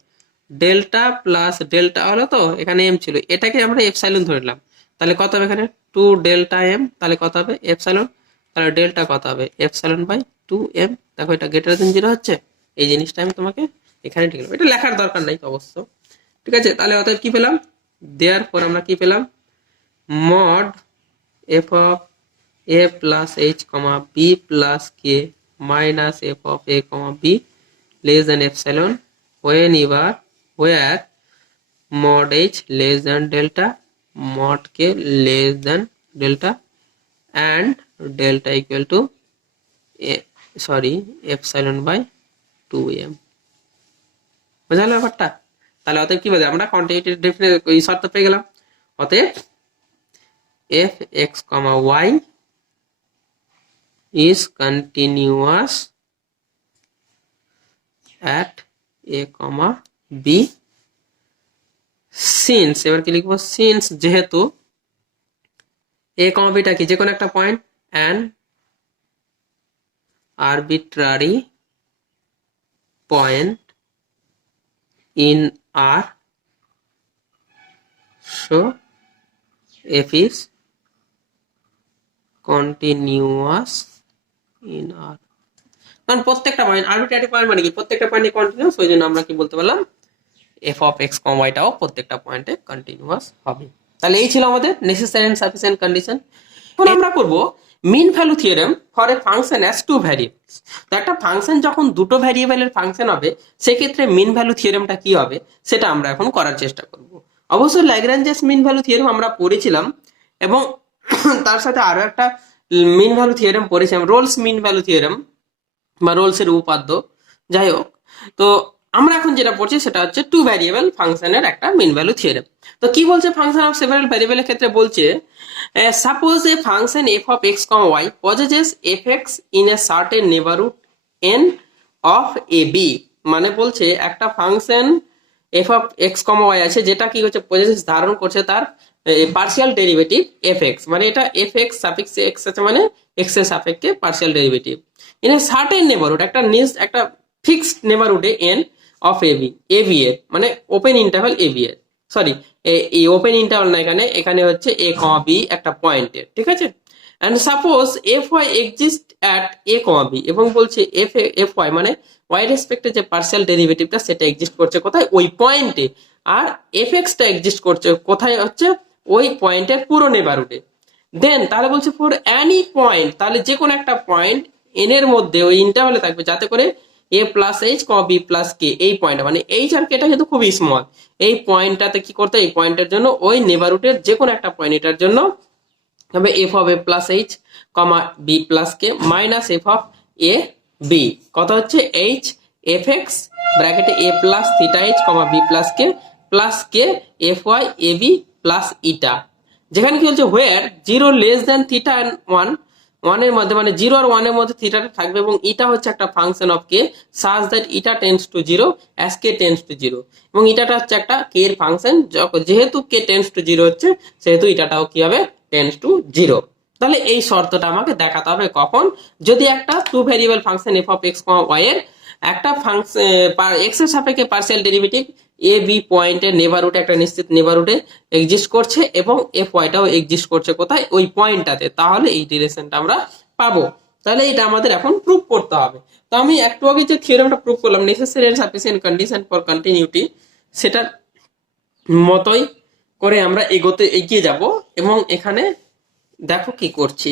ডেল্টা প্লাস ডেল্টা হলো, তো এখানে এম ছিল, এটাকে আমরা এপসাইলন ধরে নিলাম, তাহলে কত হবে এখানে টু ডেল্টা এম, তাহলে কত হবে এপসাইলন, তাহলে ডেল্টা কত হবে এপসাইলন বাই টু এম। দেখো এটা গ্রেটার দেন জিরো হচ্ছে, এই জিনিসটা আমি তোমাকে এখানে ঠিক এটা লেখার দরকার নাই অবশ্য, ঠিক আছে। তাহলে অতএব কি পেলাম, দেয়ার পর আমরা কি পেলাম mod f of A plus H comma B plus K minus F of A comma b less than epsilon when ever where mod h less than delta mod k less than delta and delta equal to epsilon by 2m। বুঝা গেল ব্যাপারটা? তাহলে অতএব কি বলে আমরা continuity definite এই শর্ত পেয়ে গেলাম, অতএব f x, y is continuous at a, b since, এবার কি লিখবো since যেহেতু a, b টা কি যে কোনো একটা point and arbitrary point in R, so f is continuous in R, কারণ প্রত্যেকটা পয়েন্ট আরবিট্রারি পয়েন্ট মানে কি প্রত্যেকটা পয়েন্টে কন্টিনিউয়াস, ওই জন্য আমরা কি বলতে পারলাম এফ অফ এক্স কম ওয়াইটাও প্রত্যেকটা পয়েন্টে কন্টিনিউয়াস হবে। তাহলে এই ছিল আমাদের নেসেসারি এন্ড সাফিসিয়েন্ট কন্ডিশন। এখন আমরা করব mean value theorem for a function as two variables. তো একটা ফাংশন যখন দুটো ভ্যারিয়েবলের ফাংশন হবে সেক্ষেত্রে মিন ভ্যালু থিওরেমটা কি হবে সেটা আমরা এখন করার চেষ্টা করব। অবশ্যই ল্যাগ্রাঞ্জেস মিন ভ্যালু থিওরেম আমরা পড়েছিলাম এবং তার সাথে আরো একটা মিন ভ্যালু থিওরেম পড়েছিলাম, রোলস মিন ভ্যালু থিওরেম বা রোলসের উপপাদ্য। যাই হোক, তো আমরা এখন যেটা পড়ছি সেটা হচ্ছে টু ভ্যারিয়েবল ফাংশনের একটা মিন ভ্যালু থিওরেম। তো কি বলছে ফাংশন অফ সেভারাল ভ্যারিয়েবলের ক্ষেত্রে বলছে suppose a function f of x comma y possesses f x in a certain neighbourhood n of A b. মানে বলছে একটা function f of x comma y আছে যেটা কি হচ্ছে পজেসেস ধারণ করছে তার পার্সিয়াল ডেরিভেটিভ এফ এক্স, মানে এটা এফ এক্স সাফিক্স এক্স আছে মানে এক্স এর সাপেক্ষে partial derivative in a certain neighbourhood, একটা ফিক্সড নেবারহুডে এন অফ এ বি এর, মানে ওপেন ইন্টারভাল এ বি এর, সরি এই ওপেন ইন্টারভাল না, এখানে হচ্ছে এ কমা বি একটা পয়েন্টের, ঠিক আছে। And suppose f y exist at a comma b, এবং বলছে এফ ওয়াই মানে ওয়াই রেসপেক্টে যে পার্সিয়াল ডেরিভেটিভটা সেটা এক্সিস্ট করছে কোথায়, ওই পয়েন্টে, আর এফ এক্সটা এক্সিস্ট করছে কোথায়, হচ্ছে ওই পয়েন্টের পুরো নেবারহুডে। দেন তাহলে বলছে ফর অ্যানি পয়েন্ট, তাহলে যে কোনো একটা পয়েন্ট এন এর মধ্যে ওই ইন্টারভালে থাকবে যাতে করে a plus H comma B plus কে, এই পয়েন্ট মানে এইচ আর কেটা কিন্তু খুবই স্মল, এই পয়েন্টটাতে কি করতে, এই পয়েন্টের জন্য ওই নেবারহুডের যে কোনো একটা পয়েন্ট এটার জন্য হবে F of A plus H comma B plus K minus F of A B, কত হচ্ছে এইচ এফ এক্স ব্র্যাকেটে A plus theta H comma B plus K F Y A B plus eta. যেখানে কি বলছে where zero less than theta and one, ওয়ানের মধ্যে মানে zero আর ওয়ানের মধ্যে থিটাটা থাকবে, এবং ইটা হচ্ছে একটা function of K such that eta tense to zero as K tends to zero, এবং ইটাটা হচ্ছে একটা কে এর ফাংশন, যেহেতু কে টেন্স টু জিরো হচ্ছে সেহেতু ইটাটাও কি হবে টেন্স টু জিরো। তাহলে এই শর্তটা আমাকে দেখাতে হবে কখন, যদি একটা two variable function f of x comma y এর একটা ফাংশন এক্স এর সাপেক্ষে পার্সিয়াল ডেরিভেটিভ এ বি পয়েন্টের নেবারহুডে একটা নিশ্চিত নেবারহুডে এক্সিস্ট করছে এবং এফ ওয়াইটাও এক্সিস্ট করছে কোথায়, ওই পয়েন্টটাতে, তাহলে এই রিলেশনটা আমরা পাবো। তাহলে এটা আমাদের এখন প্রুফ করতে হবে। তো আমি একটু আগে যে থিওরেমটা প্রুফ করলাম necessary and sufficient condition for continuity, সেটার মতোই করে আমরা এগিয়ে যাব, এবং এখানে দেখো কি করছি।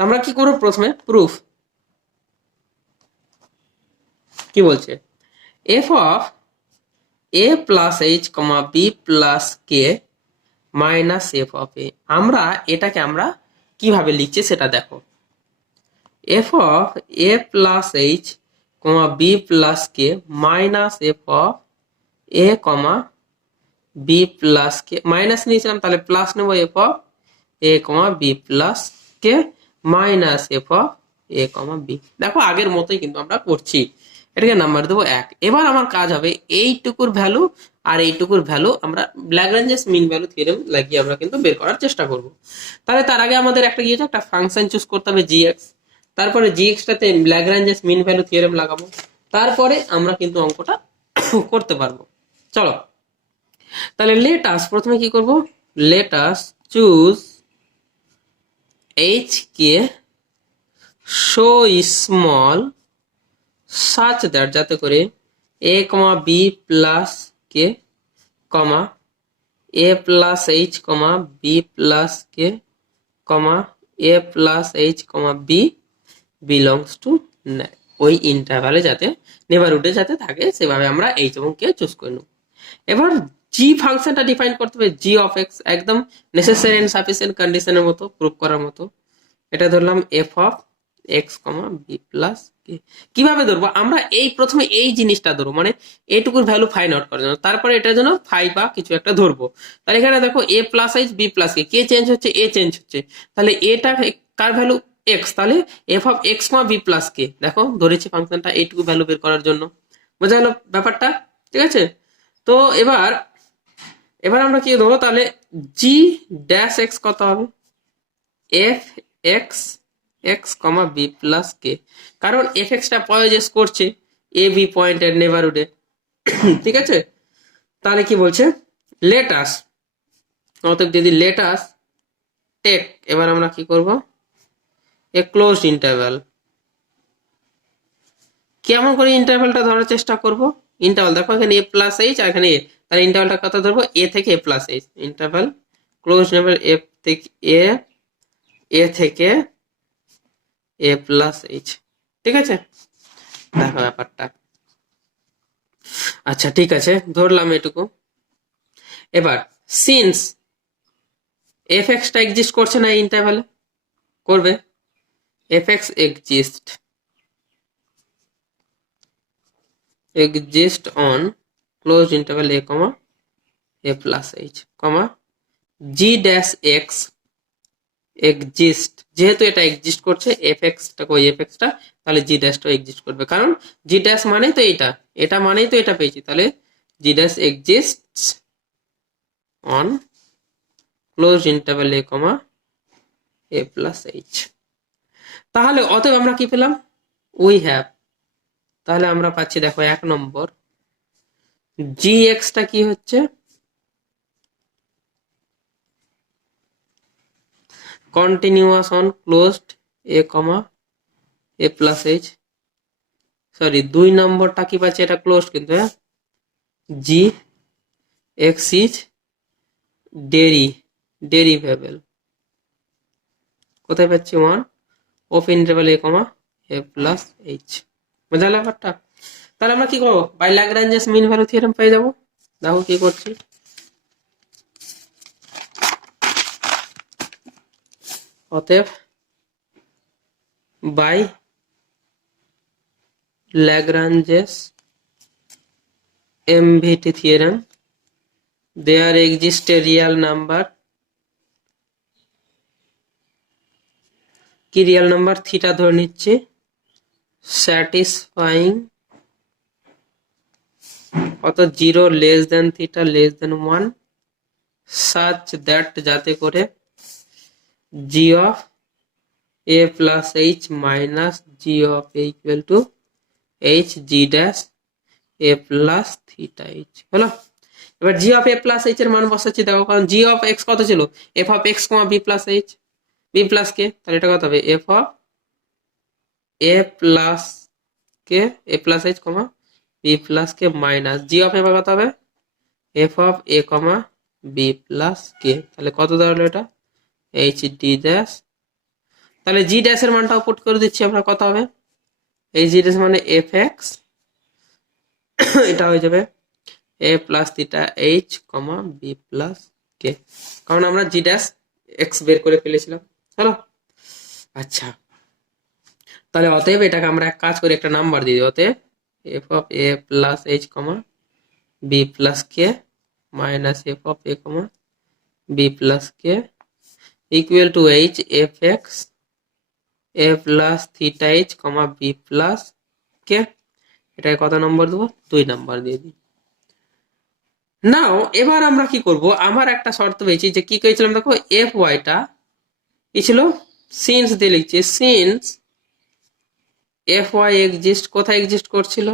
আমরা কি করব, প্রথমে প্রুফ কি বলছে, F of A plus H comma B plus K minus F of A, আমরা এটাকে আমরা কিভাবে লিখছি সেটা দেখো। F of A plus H comma B plus K minus F of A comma B plus K, minus নিয়েছিলাম তাহলে plus নেবো F of A comma B plus K minus F of A comma B. দেখো আগের মতোই কিন্তু আমরা করছি, এটাকে নাম্বার দেবো 1। এবার আমার কাজ হবে এইটুকুর ভ্যালু আর এইটুকুর ভ্যালু আমরা ল্যাগ্রাঞ্জেস মিন ভ্যালু থিওরেম লাগিয়ে আমরা কিন্তু বের করার চেষ্টা করব। তাহলে তার আগে আমাদের একটা কি একটা ফাংশন চুজ করতে হবে জিএক্স, তারপরে জিএক্সটাতে ল্যাগ্রাঞ্জেস মিন ভ্যালু থিওরেম লাগাবো, তারপরে আমরা কিন্তু অঙ্কটা করতে পারবো। চলো তাহলে লেটাস প্রথমে কি করব, let us choose h k so small such that যাতে করে a comma B plus k comma A plus H comma B plus k comma A plus H comma b belongs to ওই ইন্টারভালে যাতে নেবারহুডে যাতে থাকে সেভাবে আমরা এইচ এবং কে চুজ করে নেব। এবার জি ফাংশনটা ডিফাইন করতে হবে, জি অফ এক্স একদম নেসেসারি এন্ড সাফিসিয়েন্ট কন্ডিশনের মতো প্রুফ করার মতো। এটা ধরলাম F of x comma B plus K. কিভাবে ধরবো আমরা, এই প্রথমে এই জিনিসটা ধরবো, মানে এইটুকুর ভ্যালু ফাইন্ড আউট করার জন্য, তারপরে এটার জন্য ফাই বা কিছু একটা ধরবো। তাহলে এখানে দেখো A plus H B plus K change হচ্ছে, এ চেঞ্জ হচ্ছে, তাহলে এটা কার ভ্যালু এক্স, তাহলে F of x comma B plus K, দেখো ধরেছি ফাংশনটা এইটুকু ভ্যালু বের করার জন্য। বোঝা গেল ব্যাপারটা, ঠিক আছে। তো এবার আমরা কি ধরবো, তাহলে জি ড্যাশ এক্স কত হবে, F x x comma B plus কে, কারণ এফ এক্সটা পয়েজেস করছে এ বি পয়েন্টের নেবারহুডে, ঠিক আছে। তাহলে কি বলছে লেটাস, অতএব যদি লেটাস টেক, এবার আমরা কি করব এ ক্লোজড ইন্টারভ্যাল, কেমন করে ইন্টারভ্যালটা ধরার চেষ্টা করব, ইন্টারভ্যাল দেখো এখানে এ প্লাস এইচ আর এখানে এ, তাহলে ইন্টারভ্যালটা কত ধরবো এ থেকে এ প্লাস এইচ, ইন্টারভ্যাল ক্লোজ নেবার এফ থেকে এ এ থেকে এ প্লাস এইচ। ঠিক আছে, দেখো ব্যাপারটা। আচ্ছা ঠিক আছে, ধরলাম এটুকু। এবার সিন্স এফ এক্সটা এক্সিস্ট করছে না এই ইন্টারভ্যালে, করবে F x exist on closed interval a comma a plus h comma g dash x exist, যেহেতু এটা এক্সিস্ট করছে এফ এক্সটা, কই এফ এক্সটা, তাহলে জি ড্যাশটাও এক্সিস্ট করবে, কারণ জি ড্যাশ মানেই তো এটা, এটা মানেই তো এটা পেয়েছি, তাহলে G dash exists on closed interval A comma A plus H. তাহলে অতএব আমরা কি পেলাম, উই হ্যাভ, তাহলে আমরা পাচ্ছি দেখো 1 নম্বর জি এক্সটা কি হচ্ছে, continuous on closed a comma A plus H. Sorry 2 নম্বরটা কি পাচ্ছি, এটা ক্লোজড কিন্তু, হ্যাঁ, জি এক্স ইজ ডেরিভেবল, কোথায় পাচ্ছি 1 of interval A comma A plus h. বুঝা গেল ব্যাপারটা? তাহলে আমরা কি করবো, by Lagrange's mean value theorem পেয়ে যাবো। দেখো কি করছি, অতএব by Lagrange's MVT theorem there exists a real number, কি রিয়েল নাম্বার, থিটা ধরে নিচ্ছি, স্যাটিসফাইং কত 0 less than theta less than 1 such that যাতে করে g of a plus h minus g of a equal to h g dash a plus theta h হলো। এবার g of a plus h এর মান বসাচ্ছি, দেখো, কারণ g of x কত ছিল, f of x, b plus h, b plus k, তাহলে এটা কত হবে, f of a plus k a plus h, b plus k minus g of a কত হবে, f of a, b plus k, তাহলে কত দাঁড়ালো এটা, h d dash, তাহলে g dash এর মানটাও পুট করে দিচ্ছি আমরা, কত হবে, এই g dash মানে f x, এটা হয়ে যাবে a plus theta h, b plus k, কারণ আমরা g dash x বের করে ফেলেছিলাম। হলো, আচ্ছা, তাহলে অতএব এটাকে আমরা এক কাজ করে একটা নাম্বার দিয়ে দিই, অতএব f of a plus h, b plus k minus f of a, b plus k equal to h f x a plus theta h, b plus k, এটাকে কত নম্বর দেবো, 2 নম্বর দিয়ে দিই। নাও এবার আমরা কি করব, আমার একটা শর্ত পেয়েছি, যে কি করেছিলাম দেখো, এফ ওয়াইটা কি ছিল, সিন্স দিয়ে লিখছি, সিন্স এফ ওয়াই এক্সিস্ট, কোথায় এক্সিস্ট করছিল,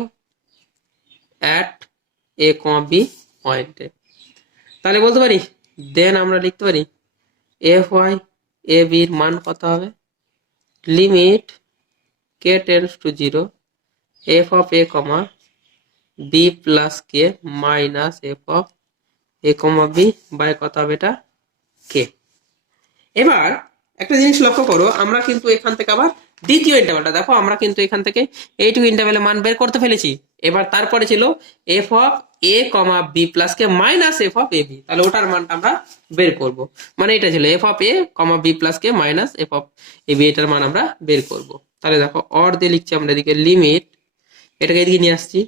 অ্যাট এ কমা বি পয়েন্টে, তাহলে বলতে পারি, দেন আমরা লিখতে পারি এফ ওয়াই এ বির মান কত হবে, limit k tends to 0 F of A comma B plus K minus F of A comma b by কত হবে এটা, কে। এবার একটা জিনিস লক্ষ্য করো, আমরা কিন্তু এখান থেকে আবার দ্বিতীয় ইন্টারভ্যালটা দেখো, আমরা কিন্তু এখান থেকে এইটুকু ইন্টারভ্যালের মান বের করতে ফেলেছি। এবার তারপরে ছিল f of A comma B plus K minus F of A b, তাহলে ওটার মানটা আমরা বের করব, মানে এটা ছিল f of A comma B plus K minus F of A b, এটার মান আমরা বের করব। তাহলে দেখো অর দিয়ে লিখছি আমরা এদিকে, লিমিট, এটাকে এদিকে নিয়ে আসছি,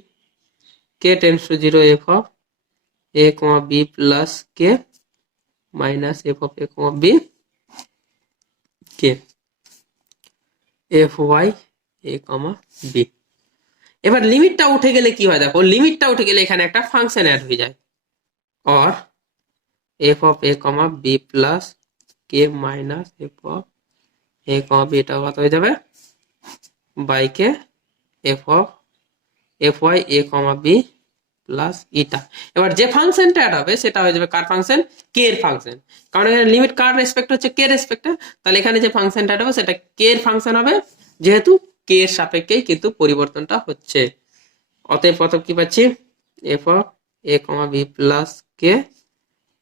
K tends to 0 F of A comma B plus K minus F of A comma B K F Y A comma B. এবার লিমিটটা উঠে গেলে কি হয় দেখো, লিমিটটা উঠে গেলে এখানে একটা ফাংশন অ্যাড হয়ে যায়, or F of A comma B plus K minus F of A comma B, এটা কত হয়ে যাবে, by K F of F Y A comma B plus eta. এবার যে ফাংশনটা অ্যাড হবে সেটা হয়ে যাবে কার ফাংশন, কে এর ফাংশন, কারণ এখানে লিমিট কার রেসপেক্ট হচ্ছে, কে রেসপেক্টে, তাহলে এখানে যে ফাংশনটা অ্যাড হবে সেটা কে এর ফাংশন হবে, যেহেতু কে এর সাপেক্ষেই কিন্তু পরিবর্তনটা হচ্ছে। অতএব প্রথম কি পাচ্ছি, F of A comma B plus K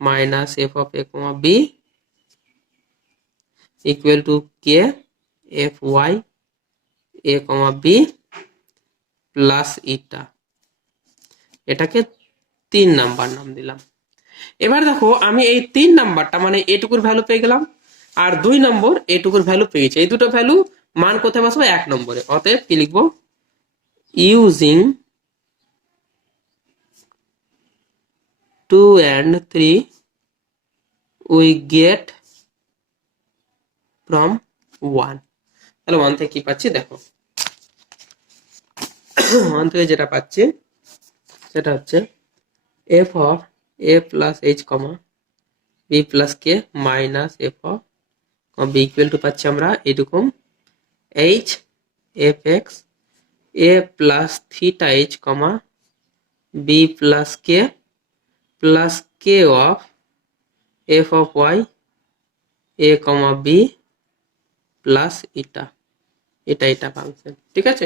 minus F of A comma B equal to K F Y A comma B plus eta, এটাকে 3 নাম্বার নাম দিলাম। এবার দেখো আমি এই 3 নাম্বারটা মানে এটুকুর ভ্যালু পেয়ে গেলাম, আর 2 নম্বর এটুকুর ভ্যালু পেয়েছি। এই দুটো ভ্যালু মান কোথায় বসাবো? 1 নম্বরে। অতএব কি লিখবো? Using 2 and 3 we get from 1। তাহলে 1 থেকে কি পাচ্ছি দেখো, 1 থেকে যেটা পাচ্ছি সেটা হচ্ছে F of A plus H comma B plus K minus F of B equal to পাচ্ছি আমরা এরকম H F x A plus theta H comma B plus K of F of Y A comma B plus eta, এটা function. ঠিক আছে,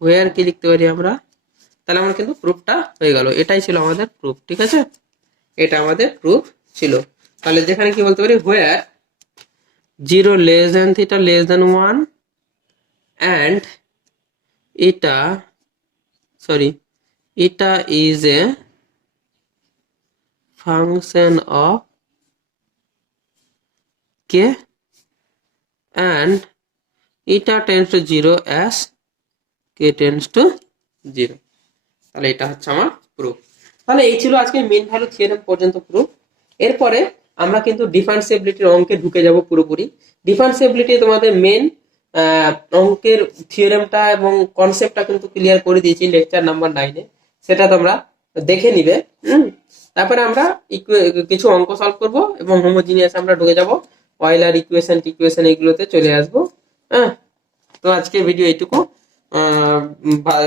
হোয়ার কি লিখতে পারি আমরা? তাহলে আমরা কিন্তু প্রুফটা হয়ে গেল, এটাই ছিল আমাদের প্রুফ। ঠিক আছে, এটা আমাদের প্রুফ ছিল। তাহলে যেখানে কি বলতে পারি, হোয়ার 0 less than theta less than 1 and এটা is a function of k and এটা tends to 0 as k tends to 0। তাহলে এটা হচ্ছে আমার প্রুফ। তাহলে এই ছিল আজকে মেইন ভ্যালু থিওরেম পর্যন্ত প্রুফ। এরপরে আমরা কিন্তু ডিফারেন্সিবিলিটির অঙ্কে ঢুকে যাব পুরোপুরি। ডিফারেন্সিবিলিটি তোমাদের মেইন অঙ্কের থিওরেমটা এবং কনসেপ্টটা কিন্তু ক্লিয়ার করে দিয়েছি লেকচার নাম্বার 9-এ, সেটা তোমরা দেখে নিবে। তারপরে আমরা কিছু অঙ্ক সলভ করব এবং হোমোজিনিয়াস আমরা ঢুকে যাব, অয়েলার ইকুয়েশন এগুলোতে চলে আসবো। হ্যাঁ, তো আজকে ভিডিও এইটুকু।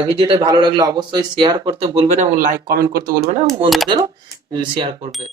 ভিডিওটা ভালো লাগলে অবশ্যই শেয়ার করতে ভুলবে না এবং লাইক কমেন্ট করতে ভুলবে না এবং বন্ধুদেরও শেয়ার করবে।